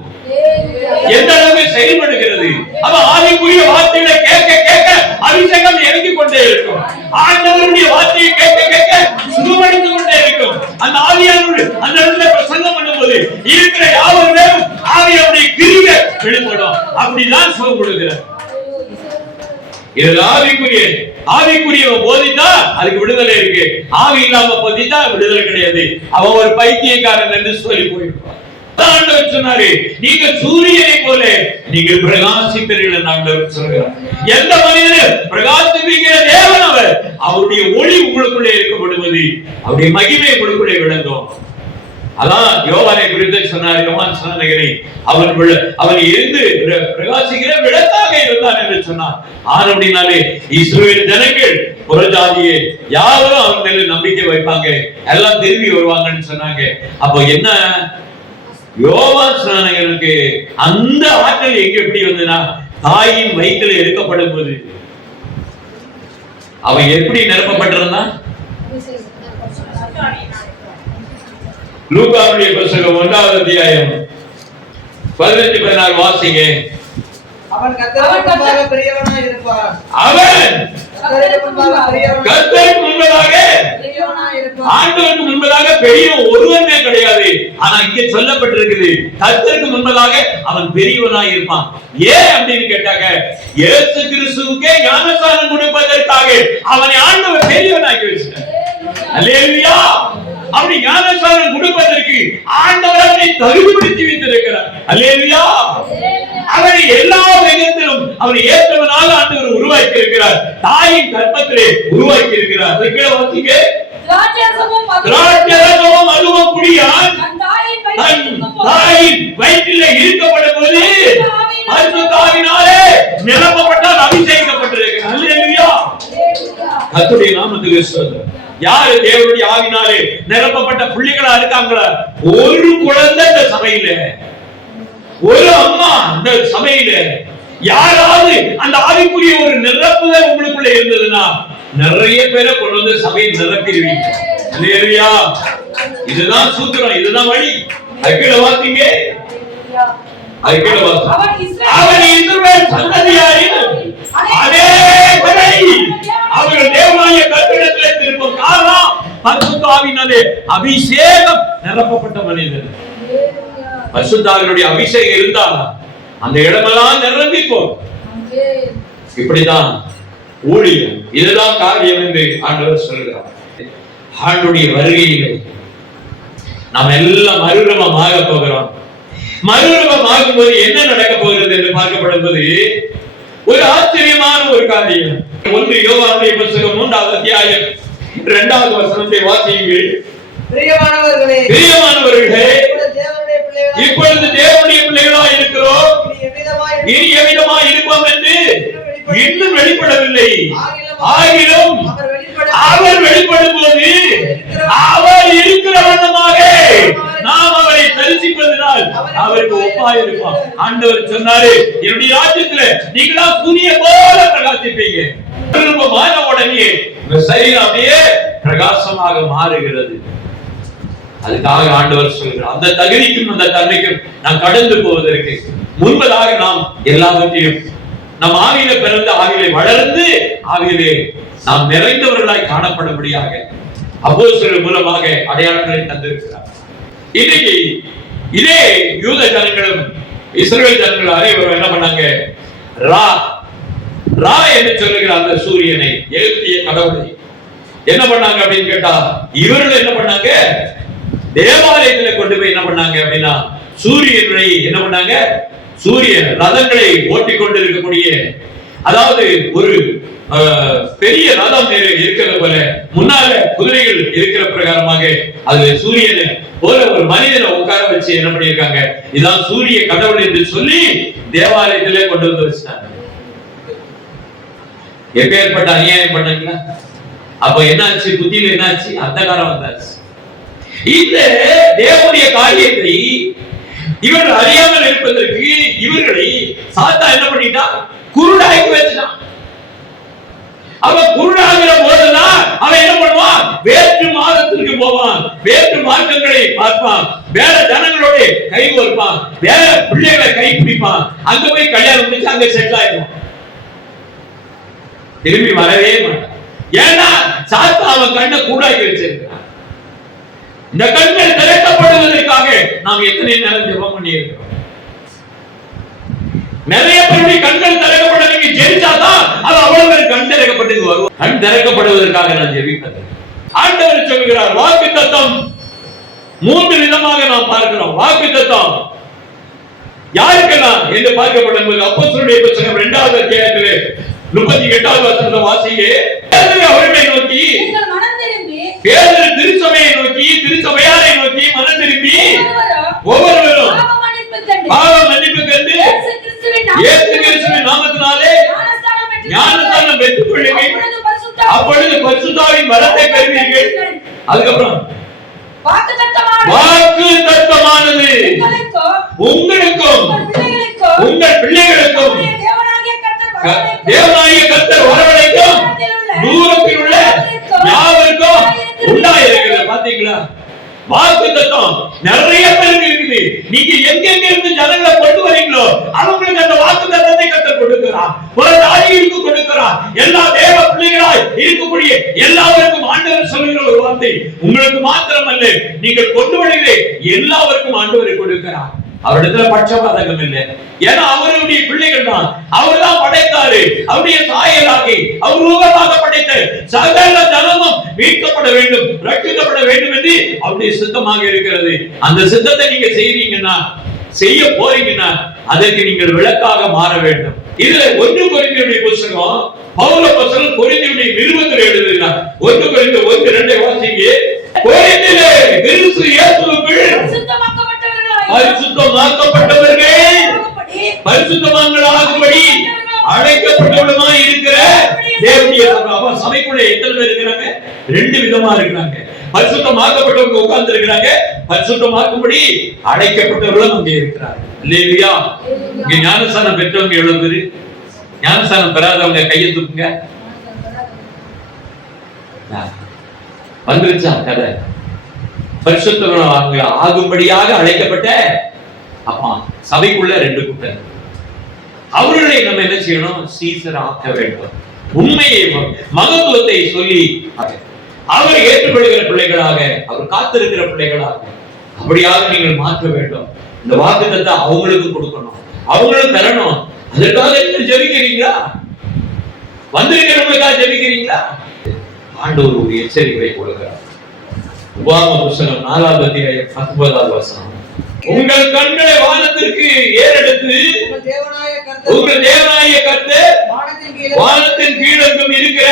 எந்த அளவுக்கு செயல்படுகிறது. அப்ப ஆவிக்குரிய வார்த்தைகளை கேட்க கேட்க அபிஷேகம் இறங்கி கொண்டே இருக்கும். ஆண்டவருடைய வார்த்தையை கேட்க கேட்க சுகமடைந்து கொண்டே இருக்கும். அந்த ஆவியானவர் அந்த இடத்துல பிரசங்கம் பண்ணும்போது இருக்கிற யாவருமே ஆவியாவுடைய கிரியை வெளிப்படும். அப்படிதான் சுகம் கொடுக்கிறார். இது ஆவிக்குரிய போதித்தா அதுக்கு விடுதலை இருக்கு. ஆவி இல்லாம போதித்தா விடுதலை கிடையாது. அவன் ஒரு பைத்தியக்காரன் என்று சொல்லி போயிருப்பான். ஆண்டவர் சொன்னாரு, நீங்க சூரியனை போல நீங்கள் பிரகாசிப்பீர்கள். ஆண்டவர் சொல்கிறார், எந்த மனிதனும் பிரகாசிப்பிக்கிற தேவன் அவர். அவருடைய ஒளி உங்களுக்குள்ளே இருக்கப்படுவது, அவருடைய மகிமை உங்களுக்குள்ளே விளங்கும். அதான் யோவானை குறித்து சொன்னார். யோவான் சொன்னதை அவன் இருந்து பிரகாசிக்கிற விளக்காக இருந்தான் என்று சொன்னார். அப்படினாலே இஸ்ரவேல் ஜனங்கள் புறஜாதியே யாரும் அவன் மேல நம்பிக்கை வைப்பாங்க, எல்லாம் திரும்பி வருவாங்கன்னு சொன்னாங்க. அப்போ என்ன, யோவான் ஸ்நானகனுக்கு அந்த ஆற்றல் எங்க எப்படி வந்ததுன்னா தாயின் வயிற்றில் எடுக்கப்படும் போது அவன் எப்படி நிரப்பப்பட்டிருந்தான்? லூக்காவுடைய புத்தகம் 1வது அத்தியாயம் 15-16 வாசிங்க. அவன் கர்த்தருக்கு முன்பாக பெரியவனாய் இருப்பான். அவன் கர்த்தருக்கு முன்பதாக ஆண்டவருக்கு முன்பதாக பெரியவன் ஒருவனே கிடையாது. ஆனா இங்க சொல்லப்பட்டிருக்குது, கர்த்தருக்கு முன்பதாக அவன் பெரியவனாய் இருப்பான். ஏன் அப்படின்னு கேட்டாங்க, இயேசு கிறிஸ்துவுக்கே ஞானஸ்நானம் கொடுப்பதற்காக அவனை ஆண்டவர் பெரியவனாக்கி வச்சார். அல்லேலூயா. அப்படி ஞானஸ்நானம் கொடுப்பதற்கு ஆண்டவர் அவனை தகுதிப்படுத்தி வைத்திருக்கிறார். அல்லேலூயா. அவனை எல்லா விதத்திலும் அவனை ஏற்றவனாக ஆண்டவர் உருவாக்கி இருக்கிறார். தாயின் கர்ப்பத்திலே உருவாக்கி இருக்கிறார். திராட்சரசமும் மதுவும் குடியான் தாயின் வயிற்றிலே இருக்கப்படும் போது பரிசுத்த ஆவியினாலே நிரப்பப்பட்டால் அபிஷேகிக்கப்பட்டிருக்கிறார். அல்லேலூயா. கர்த்தருடைய நாமத்துக்கு ஸ்தோத்திரம். யாரு தேவனுடைய ஆவியினாலே நிரப்பப்பட்ட பிள்ளைகளா இருக்காங்களா? ஒரு குழந்தை இந்த சபையில, ஒரு அம்மா இந்த சபையில யாராவது அந்த ஆவிக்குரிய ஒரு நிரப்புதல் உங்களுக்குள்ள இருந்ததுன்னா நிறைய பேரை கொண்டு வந்து சபையை நிரப்பிடுவீங்க. அல்லேலூயா. இதுதான் சூத்திரம், இதுதான் வழி. அதுக்கீழ வாசிங்க. அவன் இஸ்ரவேல் சந்ததியாரின் அதே வரை அவர்கள் தேவனாகிய கர்த்தரிடத்திலே திரும்பும். காரணம், பரிசுத்த ஆவியினாலே அபிஷேகம் நிரப்பப்பட்ட மனிதன். பரிசுத்த ஆவியினுடைய அபிஷேகம் இருந்தால் அந்த இடமெல்லாம் நிரம்பி போகும். இப்படிதான் ஊழியம், இதுதான் காரியம் என்று ஆண்டவர் சொல்கிறார். ஆண்டுடைய வருகையிலே நாம் எல்லாம் மறுரூபமாக போகிறோம். மறுரூபமாகும் போது என்ன நடக்க போகிறது என்று பார்க்கப்படும் போது ஒரு ஆச்சரியமான ஒரு காரியம். 1 யோவானுடைய புத்தகம் 3ஆம் அத்தியாயம் 2வது வசனத்தை வாசியுங்கள். பிரியமானவர்களே, இப்பொழுது தேவனுடைய பிள்ளைகளாய் இருக்கிறோம், இனி எவ்விதமாய் இருப்போம் என்று இன்னும் வெளிப்படவில்லை. ஆகிலும் அவர் வெளிப்படும் போது அவர் இருக்கிற வண்ணமாக நாம் அவரை தரிசிப்பதனால் அவருக்கு ஒப்பாய் இருப்போம். ஆண்டவர் சொன்னாரு, என்னுடைய ராஜ்யத்துல நீங்களா சூரிய போல பிரகாசிப்பீங்க. உடனே உங்க சரீரம் அப்படியே பிரகாசமாக மாறுகிறது. அதுக்காக ஆண்டவர் சொல்கிறார், அந்த தகுதிக்கும் அந்த தன்மைக்கும் நாம் கடந்து போவதற்கு முன்பதாக நாம் எல்லாவற்றையும் நம் ஆவியில பிறந்து ஆவியிலே வளர்ந்து ஆவியிலே நாம் நிறைந்தவர்களாய் காணப்படும்படியாக அப்போஸ்தலர்கள் மூலமாக அடையாளங்களை தந்திருக்கிறார். இன்னைக்கு இதே யூத ஜனங்களும் இஸ்ரவேல் ஜனங்கள் அனைவரும் என்ன பண்ணாங்க? ரா என்று சொல்லுகிற அந்த சூரியனை எழுப்பிய கடவுளை என்ன பண்ணாங்க அப்படின்னு கேட்டா, இவர்கள் என்ன பண்ணாங்க? தேவாலயத்துல கொண்டு போய் என்ன பண்ணாங்க அப்படின்னா சூரியனை என்ன பண்ணாங்க? சூரியன் ரதங்களை ஓட்டிக் கொண்டு இருக்கக்கூடிய, அதாவது ஒரு பெரிய ரதம் இருக்கிறது போல முன்னால குதிரைகள் இருக்கிற பிரகாரமாக அதுல சூரியனை போல ஒரு மனிதனை உட்கார வச்சு என்ன பண்ணிருக்காங்க? இதான் சூரிய கடவுள் என்று சொல்லி தேவாலயத்திலே கொண்டு வந்து வச்சிட்டாங்க. எப்பேற்பட்ட அநியாயம் பண்ணீங்களா? அப்ப என்னாச்சு? புத்தியில என்னாச்சு? அந்தகாரம் வந்தாச்சு. இந்த தேவனுடைய காரியத்தை இவர்கள் அறியாமல் இருப்பதற்கு இவர்களை சாத்தா என்ன பண்ணிட்டான்? குருடாக்கி வச்சுட்டான். அவன் குருடாகிற போதுதான் அவன் என்ன பண்ணுவான்? வேற்று மார்க்கத்திற்கு போவான், வேற்று மார்க்கங்களை பார்ப்பான், வேற ஜனங்களோட கை கோர்ப்பான், வேற பிள்ளைகளை கை பிடிப்பான், அங்க போய் கல்யாணம் முடிச்சு அங்க செட்டில் ஆயிடுவான், திரும்பி வரவே மாட்டான். ஏன்னா சாத்தா அவன் கண்ணை கூடாக்கி வச்சிருக்கான். இந்த கண்கள் திறக்கப்படுவதற்காக நாம் எத்தனை நேரம் ஜெபம் பண்ணி இருக்கிறோம். நிறைய பேருடைய கண்கள் திறக்கப்பட நீங்க ஜெயிச்சாதான் அது அவ்வளவு கண் திறக்கப்பட்டு வருவோம். கண் திறக்கப்படுவதற்காக நான் ஜெபிப்பது. ஆண்டவர் சொல்கிறார், வாக்குத்தத்தம் 3 விதமாக நாம் பார்க்கிறோம். வாக்குத்தத்தம் யாருக்கெல்லாம் என்று பார்க்கப்படும் போது அப்போஸ்தலருடைய புத்தகம் 2வது அத்தியாயத்திலே 38வது வசனத்தை வாசிங்க. அவர்களை நோக்கி பேதுரு திருச்சபையை நோக்கி, திருச்சபையாரை நோக்கி மனம் திரும்பி ஒவ்வொருவரும் பாவ மன்னிப்பு கண்டு இயேசு கிறிஸ்துவின் நாமத்தினாலே ஞானஸ்நானம் பெற்றுக் கொள்ளுங்கள், அப்பொழுது பரிசுத்தாவின் வரத்தை பெறுவீர்கள். அதுக்கப்புறம் வாக்குத்தத்தமானது உங்களுக்கும் உங்கள் பிள்ளைகளுக்கும் தேவனாகிய கர்த்தர் வரவழைக்கும் தூரத்தில் உள்ள யாவருக்கும் உண்டாயிருக்கிறது. பாத்தீங்களா? வாக்குத்தத்தம் நிறைய பேருக்கு இருக்குது. நீங்க எங்கெங்க இருந்து ஜனங்களை கொண்டு வரீங்களோ அவங்களுக்கு அந்த வாக்குத்தத்தத்தை கர்த்தர் கொடுக்கிறார், ஒரு தாயிற்கு கொடுக்கிறார். எல்லா தேவ பிள்ளைகளாய் இருக்கக்கூடிய எல்லாருக்கும் ஆண்டவர் சொல்லுகிற ஒரு வார்த்தை, உங்களுக்கு மாத்திரமல்ல, நீங்கள் கொண்டு வருகிற எல்லாருக்கும் ஆண்டவர் கொடுக்கிறார். அவரிடத்துல பட்சபாதகம் இல்லை. ஏன்னா அவருடைய பிள்ளைகள் தான், அவர் தான் படைத்தாரு. அவருடைய சாயலாகி அவர் ரூபமாக படைத்த சகல ஜனமும் மீட்கப்பட வேண்டும், ரட்சிக்கப்பட வேண்டும் என்று அவருடைய சித்தமாக இருக்கிறது. அந்த சித்தத்தை நீங்க செய்றீங்கன்னா, செய்ய போறீங்கன்னா அதற்கு நீங்கள் விளக்காக மாற வேண்டும். இதுல 1 கொரிந்தியருடைய புத்தகம் பவுல் அப்போஸ்தலன் கொரிந்தியருடைய நிருபத்தில் எழுதுகிறார். 1 கொரிந்தியர் 1:2 வாசிங்க. கொரிந்தியிலே கிறிஸ்து இயேசுவுக்குள் பரிசுத்தமாக்கப்பட்டவர்கள் பரிசுத்தமானவர்களாகும்படி அழைக்கப்பட்டவர்களுமாய் இருக்கிற தேவனுடைய சபைக்குள்ள எத்தனை பேர் இருக்கிறாங்க? 2 விதமா இருக்கிறாங்க. பரிசுத்தமாக்கப்பட்டவங்க உட்கார்ந்து இருக்கிறாங்க, பரிசுத்தமாக்கும்படி அழைக்கப்பட்டவர்களும் அங்கே இருக்கிறாங்க. இல்லையா? இங்க ஞானஸ்நானம் பெற்றவங்க எவ்வளவு பேரு? ஞானஸ்நானம் பெறாதவங்க கையை தூக்குங்க. வந்துருச்சா கதை? பரிசுத்தவான்கள் ஆகும்படியாக அழைக்கப்பட்ட அப்பா சபைக்குள்ள 2 கூட்டம். அவர்களை நம்ம என்ன செய்யணும்? சீசர் ஆக்க வேண்டும். உண்மையை மகத்துவத்தை சொல்லி அவரை ஏற்றுக்கொள்கிற பிள்ளைகளாக, அவர் காத்திருக்கிற பிள்ளைகளாக அப்படியாக நீங்கள் மாற்ற வேண்டும். இந்த வாக்குத்தத்தை அவங்களுக்கு கொடுக்கணும், அவங்களும் தரணும். அதற்காக நீங்க ஜெபிக்கிறீங்களா? வந்திருக்கிறவங்களுக்காக ஜெபிக்கிறீங்களா? ஆண்டவர் ஒரு எச்சரிக்கை கொடுக்கிறார். உபாகம புத்தகம் 4வது அத்தியாயம் 19வது வசனம். உங்கள் கண்களை வானத்திற்கு ஏறெடுத்து உங்கள் தேவனாகிய கர்த்தர் வானத்தின் கீழெங்கும் இருக்கிற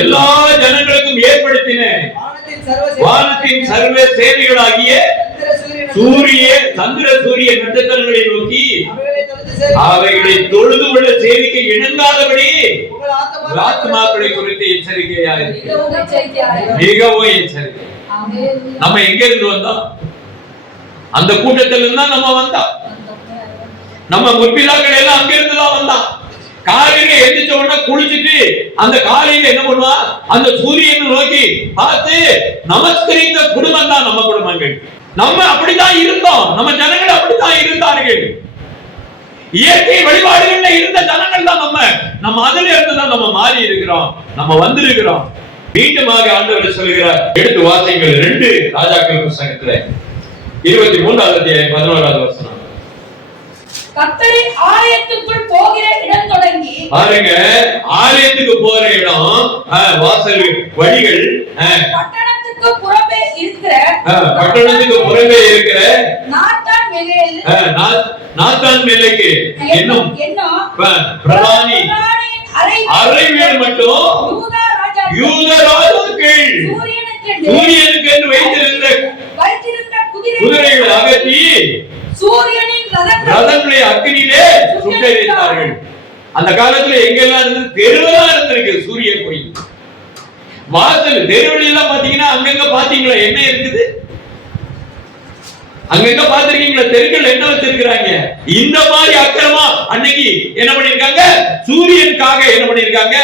எல்லா ஜனங்களுக்கும் ஏற்படுத்தின வானத்தின் சர்வ சேனைகளாகிய சூரிய சந்திர சூரிய நட்சத்திரங்களை நோக்கி அவைகளை தொழுது கொள்ள சேவிக்க இணங்காதபடி ஆத்மாக்களை குறித்து எச்சரிக்கையாக மிகவும் எச்சரிக்கை. நம்ம எங்க இருந்து வந்தோம்? அந்த கூட்டத்திலிருந்து தான் நம்ம வந்தோம். நம்ம முற்பிதாக்கள் எல்லாம் அங்க இருந்து தான் வந்தான். காலையில எந்திரிச்ச உடனே குளிச்சுட்டு அந்த காலையில என்ன பண்ணுவா, அந்த சூரியனை நோக்கி பார்த்து நமஸ்கரித்த குடும்பம் தான் நம்ம குடும்பங்கள். நம்ம அப்படித்தான் இருந்தோம். நம்ம ஜனங்கள் அப்படித்தான் இருந்தார்கள். இயற்கை வழிபாடுகள்ல இருந்த ஜனங்கள் தான் நம்ம அதுல இருந்து தான் நம்ம மாறி இருக்கிறோம், நம்ம வந்திருக்கிறோம். மீண்டுமாக ஆண்டவர் சொல்கிறார், எடுத்து வாசிங்கள் 2 ராஜாக்கள் புத்தகத்துல 23வது அத்தியாயம் 11வது வசனம். கர்த்தரின் ஆலயத்துக்குள் போகிற இடம் தொடங்கி பாருங்க, ஆலயத்துக்கு போற இடம், வாசல் வழிகள், பட்டணத்துக்கு புறம்பே இருக்கிற நாத்தான் மேலைக்கு என்னும் பிரதானி அறை வீடு மட்டும் யூத ராஜாக்கள் சூரியனுக்கு என்று வைத்திருந்த குதிரைகளை அகற்றி சூரியனின் ரதங்களை அக்கினியிலே சுட்டெரித்தார்கள். அந்த காலத்துல எங்கெல்லாம் இருந்து தெருவெல்லாம் இருந்திருக்கு சூரிய கோயில். வாசல் தெருவெளி எல்லாம் பாத்தீங்கன்னா அங்கங்க பாத்தீங்களா என்ன இருக்குது? அங்கங்க பாத்திருக்கீங்களா? தெருக்கள் என்ன வச்சிருக்கிறாங்க? இந்த மாதிரி அக்கிரமா அன்னைக்கு என்ன பண்ணிருக்காங்க? சூரியனுக்காக என்ன பண்ணிருக்காங்க?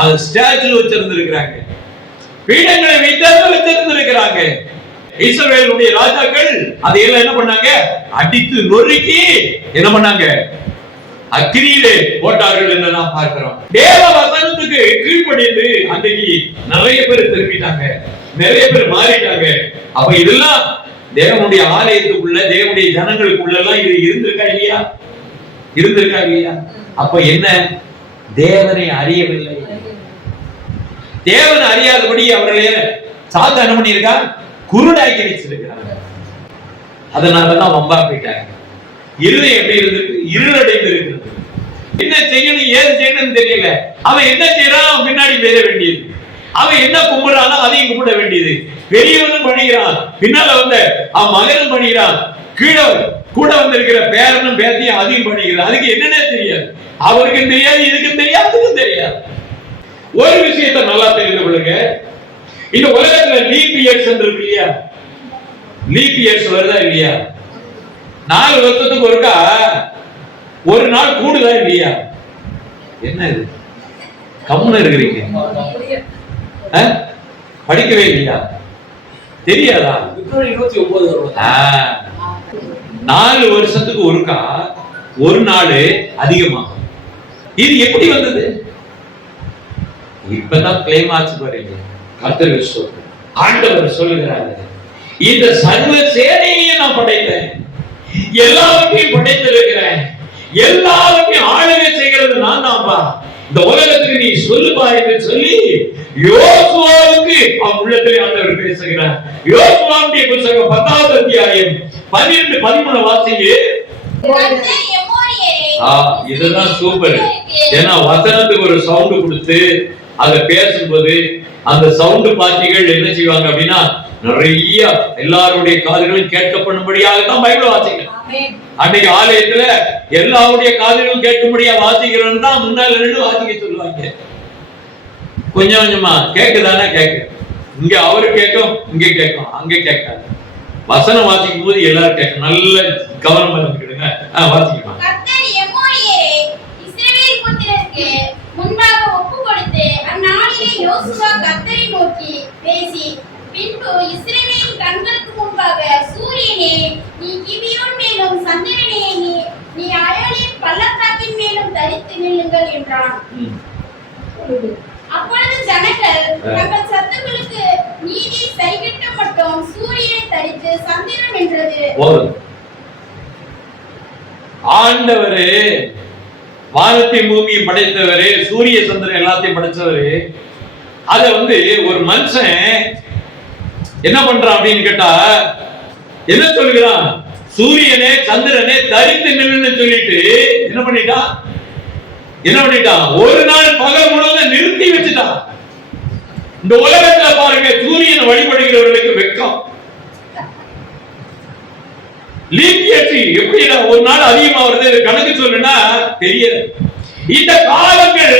அது ஸ்டாச்சு வச்சிருந்திருக்கிறாங்க, பீடங்களை வச்சிருந்திருக்கிறாங்க. இஸ்ரவேலுடைய ராஜாக்கள் அதையெல்லாம் என்ன பண்ணாங்க? அடித்து நொறுக்கி என்ன பண்ணாங்க? அக்கினியிலே போட்டார்கள் என்று நாம் பார்க்கிறோம். தேவ வசனத்துக்கு கீழ்ப்படிந்து அன்றைக்கு நிறைய பேர் திரும்பிட்டாங்க, நிறைய பேர் மாறிட்டாங்க. அப்ப இதெல்லாம் தேவனுடைய ஆலயத்துக்குள்ள, தேவனுடைய ஜனங்களுக்குள்ள எல்லாம் இது இருந்திருக்கா இல்லையா? இருந்திருக்கா இல்லையா? அப்ப என்ன? தேவனை அறியவில்லை. தேவனை அறியாதபடி அவர்களே சாத்தான் என்ன பண்ணியிருக்கா? குருடாக்கி வச்சிருக்கிறாங்க. அதனாலதான் வம்பா போயிட்டாங்க. இருதயம் எப்படி இருந்திருக்கு? இருளடைந்து இருக்கிறது. என்ன செய்யணும் ஏது செய்யணும்னு தெரியல. அவன் என்ன செய்யறான்? அவன் பின்னாடி பேர வேண்டியது. அவன் என்ன கும்பிடுறானோ அதையும் கும்பிட வேண்டியது. பெரியவனும் பண்ணுகிறான், பின்னால வந்த அவன் மகனும் பண்ணுகிறான், கீழே கூட வந்திருக்கிற பேரனும் பேத்தையும் அதையும் பண்ணுகிறான். அதுக்கு என்னன்னே தெரியாது. அவருக்கும் தெரியாது, இதுக்கும் தெரியாது, அதுக்கும் தெரியாது. ஒரு விஷயத்தை நல்லா தெரிந்து கொள்ளுங்க. இந்த உலகத்துல லீப் இயர்ஸ் இருக்கு இல்லையா? லீப் இயர்ஸ் வருதா இல்லையா? 4 வருஷத்துக்கு ஒருக்கா ஒரு நாள் கூடுதா இல்லையா? என்ன இது கம்முன்னு இருக்கிறீங்க? படிக்கவே இல்லையா? தெரியாதா? 4 வருஷத்துக்கு ஒருக்கா ஒரு நாள் அதிகமாகும். இது எப்படி வந்தது? இப்பதான் கிளைம் ஆச்சு பாருங்க. கர்த்தர் ஆண்டவர் சொல்லுகிறார், இந்த சர்வ சேனையையும் நான் படைத்தேன், எல்லாவற்றையும் படைத்திருக்கிறேன், எல்லாவற்றையும் ஆளுகை செய்கிறது நான் தான்ப்பா, இந்த உலகத்துக்கு நீ சொல்லுப்பா என்று சொல்லி யோசுவாவுக்கு அவன் உள்ளத்திலே ஆண்டவர் பேசுகிறார். யோசுவாவுடைய புத்தகம் 10வது அத்தியாயம் 12, 13 வாசிங்க. இதுதான் சூப்பர். ஏன்னா வசனத்துக்கு ஒரு சவுண்ட் கொடுத்து அதை பேசும்போது அந்த சவுண்ட் பாட்டிகள் என்ன செய்வாங்க அப்படின்னா நிறைய எல்லாருடைய காதுகளும் கேட்கப்படும்படியாக தான் பைபிள் வாசிக்கணும். அன்னைக்கு ஆலயத்துல எல்லாருடைய காதுகளும் கேட்கும்படியா வாசிக்கிறோம் தான் முன்னால 2 வாசிக்க சொல்லுவாங்க. கொஞ்சம் கொஞ்சமா கேக்குதானே? கேட்கு. இங்க அவரு கேட்கும், இங்க கேட்கும், அங்க கேட்காது. வசனம் வாசிக்கும் போது எல்லாரும் கேட்கும். நல்ல கவனமா இருந்துக்கிடுங்க. வாசிக்கலாம். முன்பாக ஒப்பு கொடுத்து அந்நாளிலே யோசுவா கர்த்தரை நோக்கி பேசி, பின்பு இஸ்ரவேலின் கண்களுக்கு முன்பாக சூரியனே நீ கிபியோன் மேலும் சந்திரனே நீ அயோலின் பள்ளத்தாக்கின் மேலும் தரித்து நில்லுங்கள் என்றான். அப்பொழுது ஜனங்கள் தங்கள் சத்துருக்களுக்கு நீதி சரிகட்ட மட்டும் சூரியனை தரித்து சந்திரன் என்றது. ஆண்டவரே, வானத்தையும் பூமியும் படைத்தவரே, சூரிய சந்திரன் எல்லாத்தையும் படைச்சவரே, அத ஒரு மனுஷன் என்ன பண்றான் அப்படின்னு கேட்டா என்ன சொல்லுகிறான்? சூரியனே சந்திரனே தரித்து நில்லுன்னு சொல்லிட்டு என்ன பண்ணிட்டான்? ஒரு நாள் பகல் முழுவதும் நிறுத்தி வச்சுட்டான். இந்த உலகத்துல பாருங்க, சூரியனை வழிபடுகிறவர்களுக்கு வெக்கம். லீப் எப்படின்னா ஒரு நாள் அதிகமா வருது கணக்கு சொல்லுன்னா தெரியல. இந்த காலங்கள்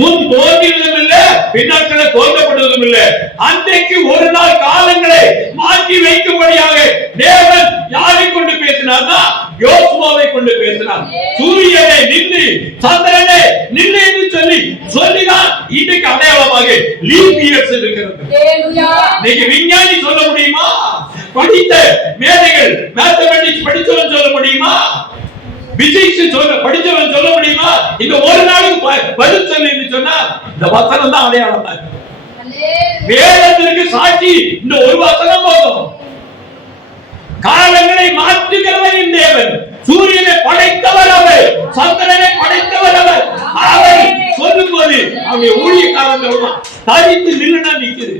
முன் தோன்றியதும் இல்ல, பின்னாட்கள தோன்றப்படுவதும் இல்ல. அன்றைக்கு ஒரு நாள் காலங்களை மாற்றி வைக்கும்படியாக தேவன் யாரை கொண்டு பேசினார்னா யோசுவாவை கொண்டு பேசினார். சூரியனை நின்று சந்திரனை நின்று என்று சொல்லிதான் இன்றைக்கு அடையாளமாக லீப் இயர்ஸ் இருக்கிறது. இன்னைக்கு விஞ்ஞானி சொல்ல முடியுமா? படித்த மேதைகள் மேத்தமெட்டிக்ஸ் படித்தவன் சொல்ல முடியுமா? பிசிக்ஸ் படிச்சவன் சொல்ல முடியுமா? இந்த ஒரு நாளுக்கு பதில் சொல்லி சொன்னா இந்த வசனம் தான் அடையாளம் தான். வேதத்திற்கு சாட்சி இந்த ஒரு வசனம் போதும். காலங்களை மாற்றுகிறவன் தேவன். சூரியனை படைத்தவர் அவர், சந்திரனை படைத்தவர் அவர். அவர் சொல்லும் போது அவருடைய ஊழிய காலங்கள் தரித்து நில்லுனா நிக்குது.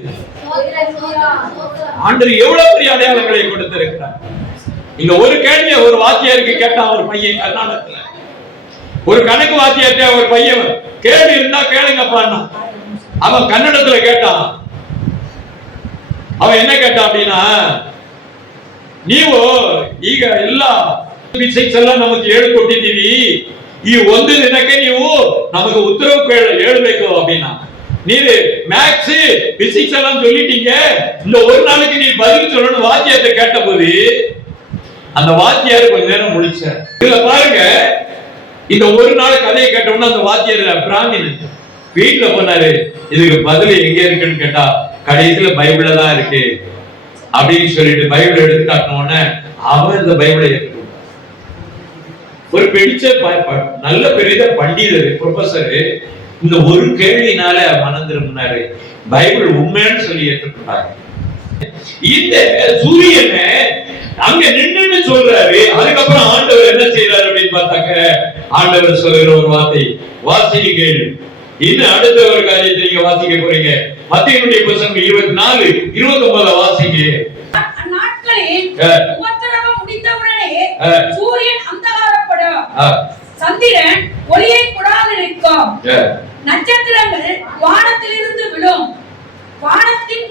ஆண்டவர் எவ்வளவு பெரிய அடையாளங்களை கொடுத்திருக்கிறார். இங்க ஒரு கேள்வியை ஒரு வாத்தியாருக்கு கேட்டான் ஒரு பையன் கர்நாடகத்துல. ஒரு கணக்கு வாத்தியார்ட்ட ஒரு பையன் கேள்வி இருந்தா கேளுங்கப்பான்னா அவன் கன்னடத்துல கேட்டான். அவன் என்ன கேட்டான் அப்படின்னா, ನೀವು ಈಗ ಎಲ್ಲ ಫಿಸಿಕ್ಸ್ ಎಲ್ಲ ನಮಗೆ ಹೇಳ್ಕೊಟ್ಟಿದ್ದೀವಿ, ಈ ಒಂದು ದಿನಕ್ಕೆ ನೀವು ನಮಗೆ ಉತ್ತರ ಹೇಳಬೇಕು அப்படின்னா. நீரு மேக்ஸ் பிசிக்ஸ் எல்லாம் சொல்லிட்டீங்க, இந்த ஒரு நாளைக்கு நீ பதில் சொல்லணும் வாத்தியார்ட்ட கேட்டபோது அந்த வாத்தியார் கொஞ்ச நேரம் முடிச்சார். இதுல பாருங்க, இந்த ஒரு நாள் கதையை கேட்டோம்னா அந்த வாத்தியார் பிராமின் வீட்டுல போனாரு. இதுக்கு பதில் எங்க இருக்குன்னு கேட்டா கடைசியில பைபிள்ல தான் இருக்கு அப்படின்னு சொல்லிட்டு பைபிள் எடுத்து காட்டினோடனே அவன் இந்த பைபிளை எடுத்துக்கொண்டான். ஒரு பிடிச்ச நல்ல பெரிய பண்டிதர் ப்ரொஃபசர் இந்த ஒரு கேள்வினால மனம் திரும்பினாரு. பைபிள் உண்மைன்னு சொல்லி ஏற்றுக்கொண்டாங்க. இந்த சூரியனை அங்க நின்னு சொல்றாரு. அதுக்கப்புறம் ஆண்டவர் என்ன செய்யறாரு அப்படின்னு பார்த்தாக்க, ஆண்டவர் சொல்கிற ஒரு வார்த்தை வாசிங்க. இன்னும் அடுத்த ஒரு காரியத்தை நீங்க வாசிக்க போறீங்க. மத்தேயுடைய புத்தகம் 24:29 வாசிங்க. நாட்களில் உபத்திரவம் முடிந்தவுடனே சூரியன் அந்தகாரப்படும், சந்திரன் ஒளியை கொடாதிருக்கும், நட்சத்திரங்கள் வானத்திலிருந்து விழும், வானத்தின்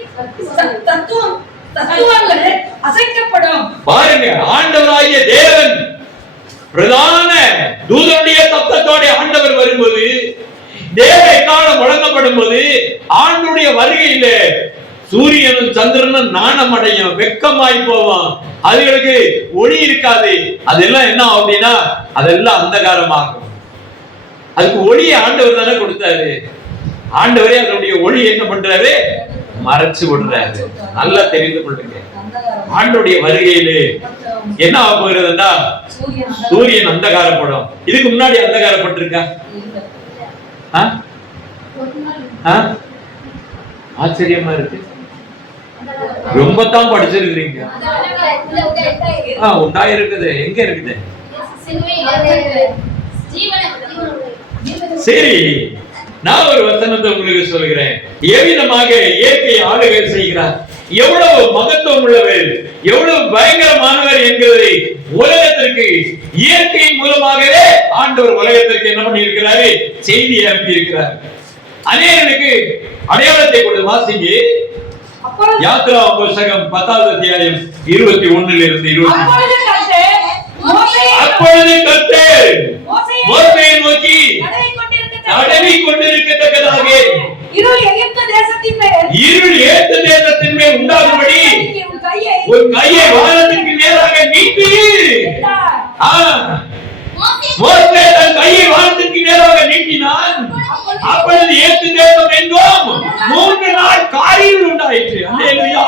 தத்துவங்கள் அசைக்கப்படும். பாருங்க, ஆண்டவராகிய தேவன் பிரதான தூதனுடைய சத்தத்தோட ஆண்டவர் வரும்போது, தேவ காலம் வழங்கப்படும் போது, ஆண்டுடைய வருகையில சூரியனும் சந்திரனும் நாணம் அடையும், வெக்கமாய் போவான், அதுகளுக்கு ஒளி இருக்காது. அதெல்லாம் என்ன அப்படின்னா அதெல்லாம் அந்தகாரமாகும். அதுக்கு ஒளியை ஆண்டவர் தானே கொடுத்தாரு. ஆண்டவரே அதனுடைய ஒளி என்ன பண்றாரு? மறைச்சு விடுறாரு. நல்லா தெரிந்து கொள்ளுங்க, ஆண்டுடைய வருகையிலே என்ன ஆக போகிறதுன்னா சூரியன் அந்தகாரப்படும். இதுக்கு முன்னாடி அந்தகாரப்பட்டிருக்கா? ஆச்சரியமா இருக்கு. ரொம்ப தான் படிச்சிருக்கீங்க. உண்டாயிருக்குது. எங்க இருக்குது? சரி, நான் ஒரு வசனத்தை உங்களுக்கு சொல்கிறேன். எவ்விதமாக இயற்கை ஆளுகை செய்கிறார், எவ்வளவு மகத்துவம் உள்ளவர், எவ்வளவு பயங்கரமானவர் என்கிறதை உலகத்திற்கு இயற்கையின் மூலமாகவே ஆண்டவர் உலகத்திற்கு என்ன பண்ணி இருக்கிறாரு? செய்தியை அனுப்பி இருக்கிறார். அநேகருக்கு அடையாளத்தை கொண்டு வாசிங்க. யாத்ரா புத்தகம் 10வது அத்தியாயம் 21 அப்பொழுது கர்த்தர் மோசேயை நோக்கி தடவி கொண்டிருக்கத்தக்கதாக இருள் எகிப்து தேசத்தின் மேல் உண்டாகும்படி உன் கையை வானத்திற்கு நேராக நீட்டு. மோசே தன் கையை வானத்திற்கு நேராக நீட்டினான். அப்பொழுது எகிப்து தேசம் எங்கும் 3 நாள் காரியம் உண்டாயிற்று. அல்லேலூயா.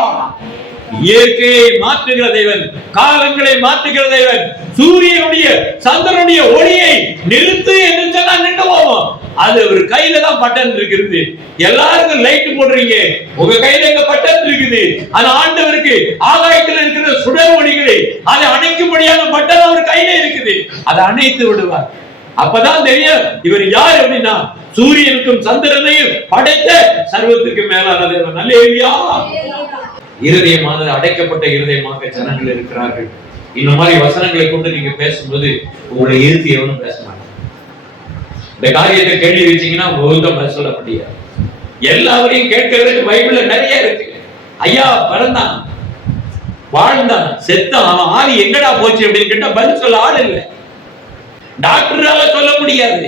இயற்கையை மாற்றுகிற தேவன், காலங்களை மாற்றுகிற தேவன், சூரியனுடைய சந்திரனுடைய ஒளியை நிறுத்து என்று சொன்னா நின்று போவோம். அது ஒரு கையில தான் பட்டன் இருக்குது. எல்லாருக்கும் லைட் போடுறீங்க, உங்க கையில எங்க பட்டன் இருக்குது. அது ஆண்டவருக்கு ஆகாயத்தில் இருக்கிற சுடர் ஒளிகளை அதை அணைக்கும்படியான பட்டன் அவர் கையில இருக்குது. அதை அணைத்து விடுவார். அப்பதான் தெரியும் இவர் யார் அப்படின்னா சூரியனுக்கும் சந்திரனையும் படைத்த சர்வத்துக்கு மேலான தேவன். அல்லேலூயா. இருதயமானது அடைக்கப்பட்ட இருதயமாக ஜனங்கள் இருக்கிறார்கள். இந்த மாதிரி வசனங்களை கொண்டு நீங்க பேசும்போது உங்களை எதிர்த்து எவனும் பேச மாட்டாங்க. இந்த காரியத்தை கேள்வி வச்சீங்கன்னா ஒழுங்கா பதில் சொல்ல முடியாது. எல்லாவரையும் கேட்கறதுக்கு பைபிள்ல நிறைய இருக்கு. ஐயா பிறந்தான், வாழ்ந்தான், செத்தான், அவன் ஆவி எங்கடா போச்சு அப்படின்னு கேட்டா பதில் சொல்ல ஆள் இல்லை. டாக்டரால சொல்ல முடியாது,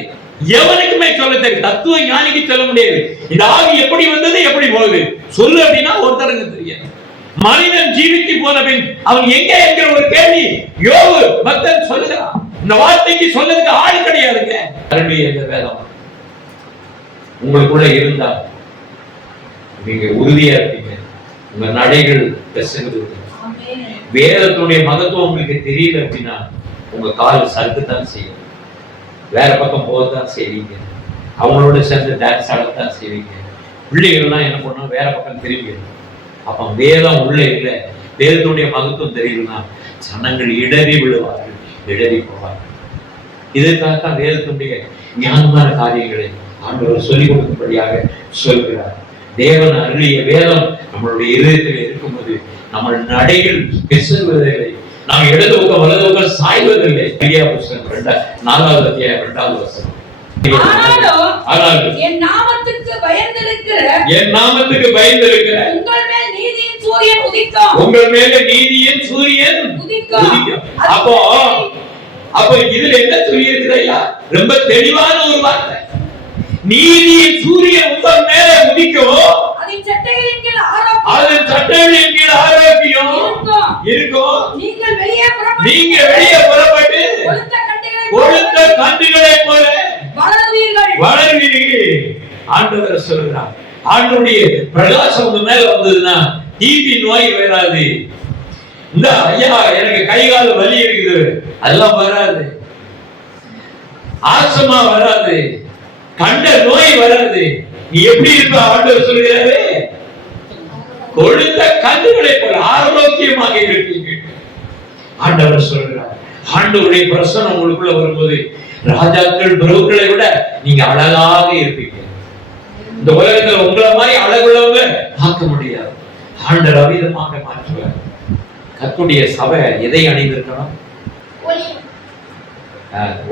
எவனுக்குமே சொல்ல தெரியும், தத்துவ ஞானிக்கு சொல்ல முடியாது. இந்த ஆவி எப்படி வந்தது எப்படி போகுது சொல்லு அப்படின்னா ஒருத்தருக்கு தெரியாது. மனிதன் ஜீவித்து போன பின் அவன் எங்க என்கிற ஒரு கேள்வி யோபு பக்தன் சொல்லுகிறான். இந்த வார்த்தைக்கு சொல்லதுக்கு ஆள் கிடையாதுங்க. இந்த வேதம் உங்களுக்குள்ள இருந்தா நீங்க உறுதியா இருப்பீங்க. உங்க நடைகள் பெசகுது. வேதத்துடைய மகத்துவம் உங்களுக்கு தெரியல அப்படின்னா உங்க கால் சறுக்கத்தான் செய்யும், வேற பக்கம் போகத்தான் செய்வீங்க, அவங்களோட சேர்ந்து டான்ஸ் ஆடத்தான் செய்வீங்க. பிள்ளைகள்லாம் என்ன பண்ணணும், வேற பக்கம் திரும்பி. அப்ப வேதம் உள்ள இல்லை, வேதத்துடைய மகத்துவம் தெரியலன்னா ஜனங்கள் இடறி விழுவார்கள், இடறி போவார்கள். இதற்காகத்தான் வேதத்துடைய ஞானமான காரியங்களை ஆண்டவர் சொல்லிக் கொடுக்கும்படியாக சொல்கிறார். தேவன் அருளிய வேதம் நம்மளுடைய இதயத்தில் இருக்கும்போது நம்ம நடைகள் பெசுவதில்லை, நாம் இடது பக்கம் வலது பக்கம் சாய்வதில்லை. புத்தகம் 4வது அத்தியாயம் 2வது வசனம். ஆனாலும் என் நாமத்துக்கு பயந்திருக்கிற உங்கள் மேல் நீதியின் சூரியன் உதிக்கும். உங்கள் மேல நீதியின் சூரியன் உதிக்கும். அப்போ இதுல என்ன சொல்லி இருக்குதா? ரொம்ப தெளிவான ஒரு வார்த்தை. நீதியின் சூரியன் உங்கள் மேல உதிக்கும், அதன் சட்டைகளின் கீழ் ஆரோக்கியம் இருக்கும். நீங்கள் வெளியே புறப்பட்டு கொழுத்த கன்றுகளை போல வளருவீர்கள். ஆண்டவர் சொல்றார், ஆண்டவருடைய பிரகாசம் உங்க மேல வந்ததுன்னா டிபி நோய் வராது. இந்த ஐயா எனக்கு கை கால வலி இருக்குது அதெல்லாம் வராது, ஆசமா வராது, கண்ட நோய் வராது. நீ எப்படி இருப்ப? ஆண்டவர் சொல்கிறாரு, கொழுத்த கன்றுகளை போல ஆரோக்கியமாக இருப்பீங்க. ஆண்டவர் சொல்கிறார். ஆண்டவருடைய பிரசன்னம் உங்களுக்குள்ள வரும்போது ராஜாக்கள் பிரபுக்களை விட நீங்க அழகாக இருப்பீங்க. இந்த உலகத்துல உங்களை மாதிரி அழகுள்ளவங்க பார்க்க முடியாது. ஆண்டவர் அவிதமாக மாற்றுவார். கர்த்தருடைய சபை எதை அணிந்திருக்கணும்?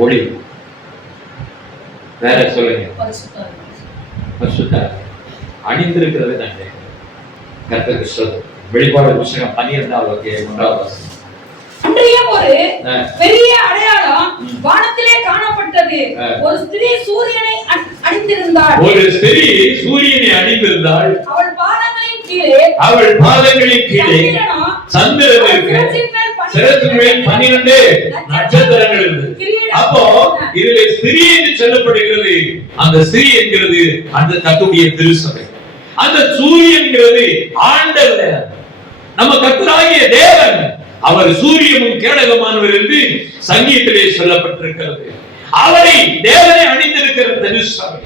ஒளி. வேற சொல்லுங்க. அணிந்திருக்கிறது நன்றி. கர்த்தருக்கு சொல்லும். வெளிப்பாடு புத்தகம் 12வது அத்தியாயம் 1வது வசனம். அன்றைய ஒரு பெரிய அடையாளம் வானத்திலே காணப்பட்டது. ஒரு ஸ்திரீ சூரியனை அணிந்திருந்தாள். அவள் பாதங்களின் கீழே சந்திரனுக்கு சிரசின் மேல் 12 நட்சத்திரங்கள் இருந்தது. அப்போ இதுல ஸ்திரீ என்று சொல்லப்படுகிறது. அந்த ஸ்திரீ என்கிறது அந்த கர்த்தருடைய திருச்சபை. அந்த சூரியன்கிறது ஆண்டவர், நம்ம கர்த்தராகிய தேவன். அவர் சூரியனும் கேடகமானவர் என்று சங்கீதத்திலே சொல்லப்பட்டிருக்கிறது. அவரை தேவனை அணிந்திருக்கிற திருச்சபை,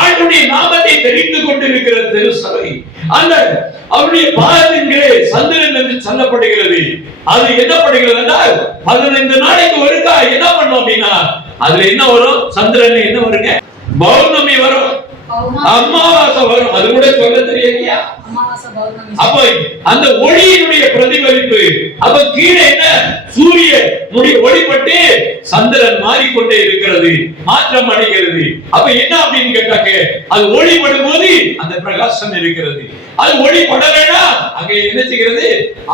ஆண்டுடைய நாமத்தை தெரிந்து கொண்டிருக்கிற திருச்சபை. அந்த அவருடைய பாதத்திலே சந்திரன் என்று சொல்லப்படுகிறது. அது என்ன படுகிறது என்றால் 15 நாளைக்கு ஒருக்கா என்ன பண்ணோம் அப்படின்னா அதுல என்ன வரும்? சந்திரன் என்ன வருங்க? பௌர்ணமி வரும், அமாவாசை வரும். அது கூட சொல்ல தெரியலையா? அப்ப அந்த ஒளியினுடைய பிரதிபலிப்பு. அப்ப கீழே என்ன? சூரியன் ஒளிப்பட்டு சந்திரன் மாறிக்கொண்டே இருக்கிறது, மாற்றம் அடைகிறது. அப்ப என்ன அப்படின்னு கேட்டாக்க, அது ஒளிப்படும் போது அந்த பிரகாசம் இருக்கிறது. அது ஒளிப்படலைன்னா அங்க என்ன செய்கிறது?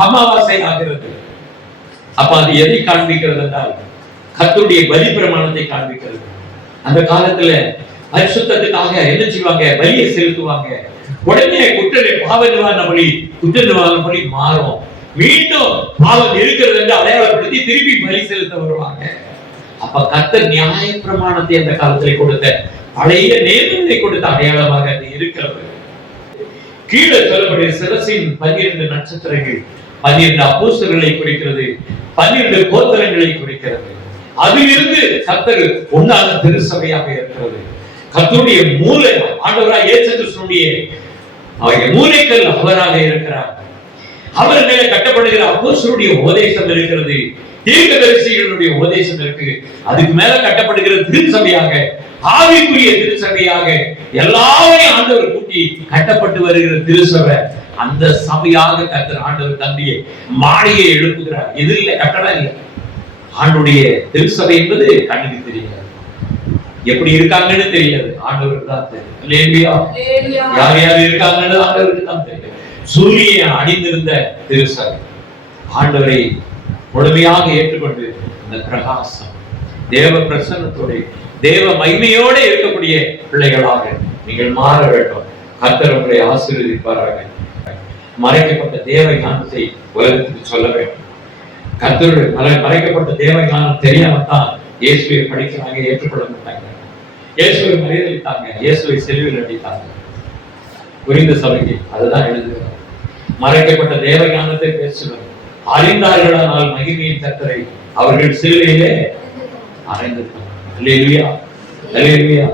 அமாவாசை ஆகிறது. அப்ப அது எதை காண்பிக்கிறது என்றால் கர்த்தருடைய பலி பிரமாணத்தை காண்பிக்கிறது. அந்த காலத்துல பரிசுத்தத்துக்காக என்ன செய்வாங்க? பலியை செலுத்துவாங்க. உடனே பாவ நிவாரண பலி, குற்ற நிவாரண பலி மாறும். மீண்டும் பாவம் இருக்கிறது என்று அடையாளப்படுத்தி திருப்பி பலி செலுத்த வருவாங்க. அப்ப கர்த்தர் நியாய பிரமாணத்தை அந்த காலத்தில் கொடுத்த, பழைய நியமத்தை கொடுத்த அடையாளமாக அது இருக்கிறது. கீழே சொல்லக்கூடிய சிரசின் 12 நட்சத்திரங்கள் 12 அப்போஸ்தலர்களை குறிக்கிறது, 12 கோத்திரங்களை குறிக்கிறது. அதிலிருந்து கர்த்தர் உண்டான திருச்சபையாக இருக்கிறது. கர்த்தருடைய மூல ஆண்டவராக இயேசு கிறிஸ்துவினுடைய மூலைக்கல் அவராக இருக்கிறார். அவர் மேல கட்டப்படுகிற அப்போஸ்தலருடைய உபதேசம் இருக்கிறது, தீர்க்கதரிசிகளுடைய உபதேசம் இருக்கு. அதுக்கு மேல கட்டப்படுகிற திருச்சபையாக, ஆவிக்குரிய திருச்சபையாக எல்லாரையும் ஆண்டவர் கூட்டி கட்டப்பட்டு வருகிற திருச்சபை அந்த சபையாக கர்த்தர் ஆண்டவர் தம்பியை மாளிகையை எழுப்புகிறார். எது இல்லை, கட்டடம் இல்லை. ஆண்டுடைய திருச்சபை என்பது கண்ணுக்கு தெரியாது, எப்படி இருக்காங்கன்னு தெரியாது, ஆண்டவருக்கு தான் தெரியும். அல்லேலூயா. யார் யார் இருக்காங்கன்னு ஆண்டவருக்கு தான் தெரியும். சூரியன் அணிந்திருந்த திருச்சபை ஆண்டவரை முழுமையாக ஏற்றுக்கொண்டு இந்த பிரகாசம் தேவ பிரசன்னத்தோடு தேவ மகிமையோடு இருக்கக்கூடிய பிள்ளைகளாக நீங்கள் மாற வேண்டும். கர்த்தர் உங்களை ஆசீர்வதிப்பாராக. மறைக்கப்பட்ட தேவ ஞானத்தை உலகத்துக்கு சொல்ல வேண்டும். கர்த்தருடைய மறைக்கப்பட்ட தேவ ஞானம் தெரியாமத்தான் இயேசுவை படிக்கிறாங்க, ஏற்றுக்கொள்ள மாட்டாங்க. இயேசுவை மறியலிட்டாங்க, இயேசுவை சிலுவையில் அடித்தாங்க. புரிந்த சபைக்கு அதுதான் எழுதுகிறார். மறைக்கப்பட்ட தேவ ஞானத்தை பேசுகிறார். அறிந்தார்களானால் மகிமையின் கர்த்தரை அவர்கள் சிலுவையிலே அறைந்திருக்கிறார்கள். அல்லேலூயா, அல்லேலூயா.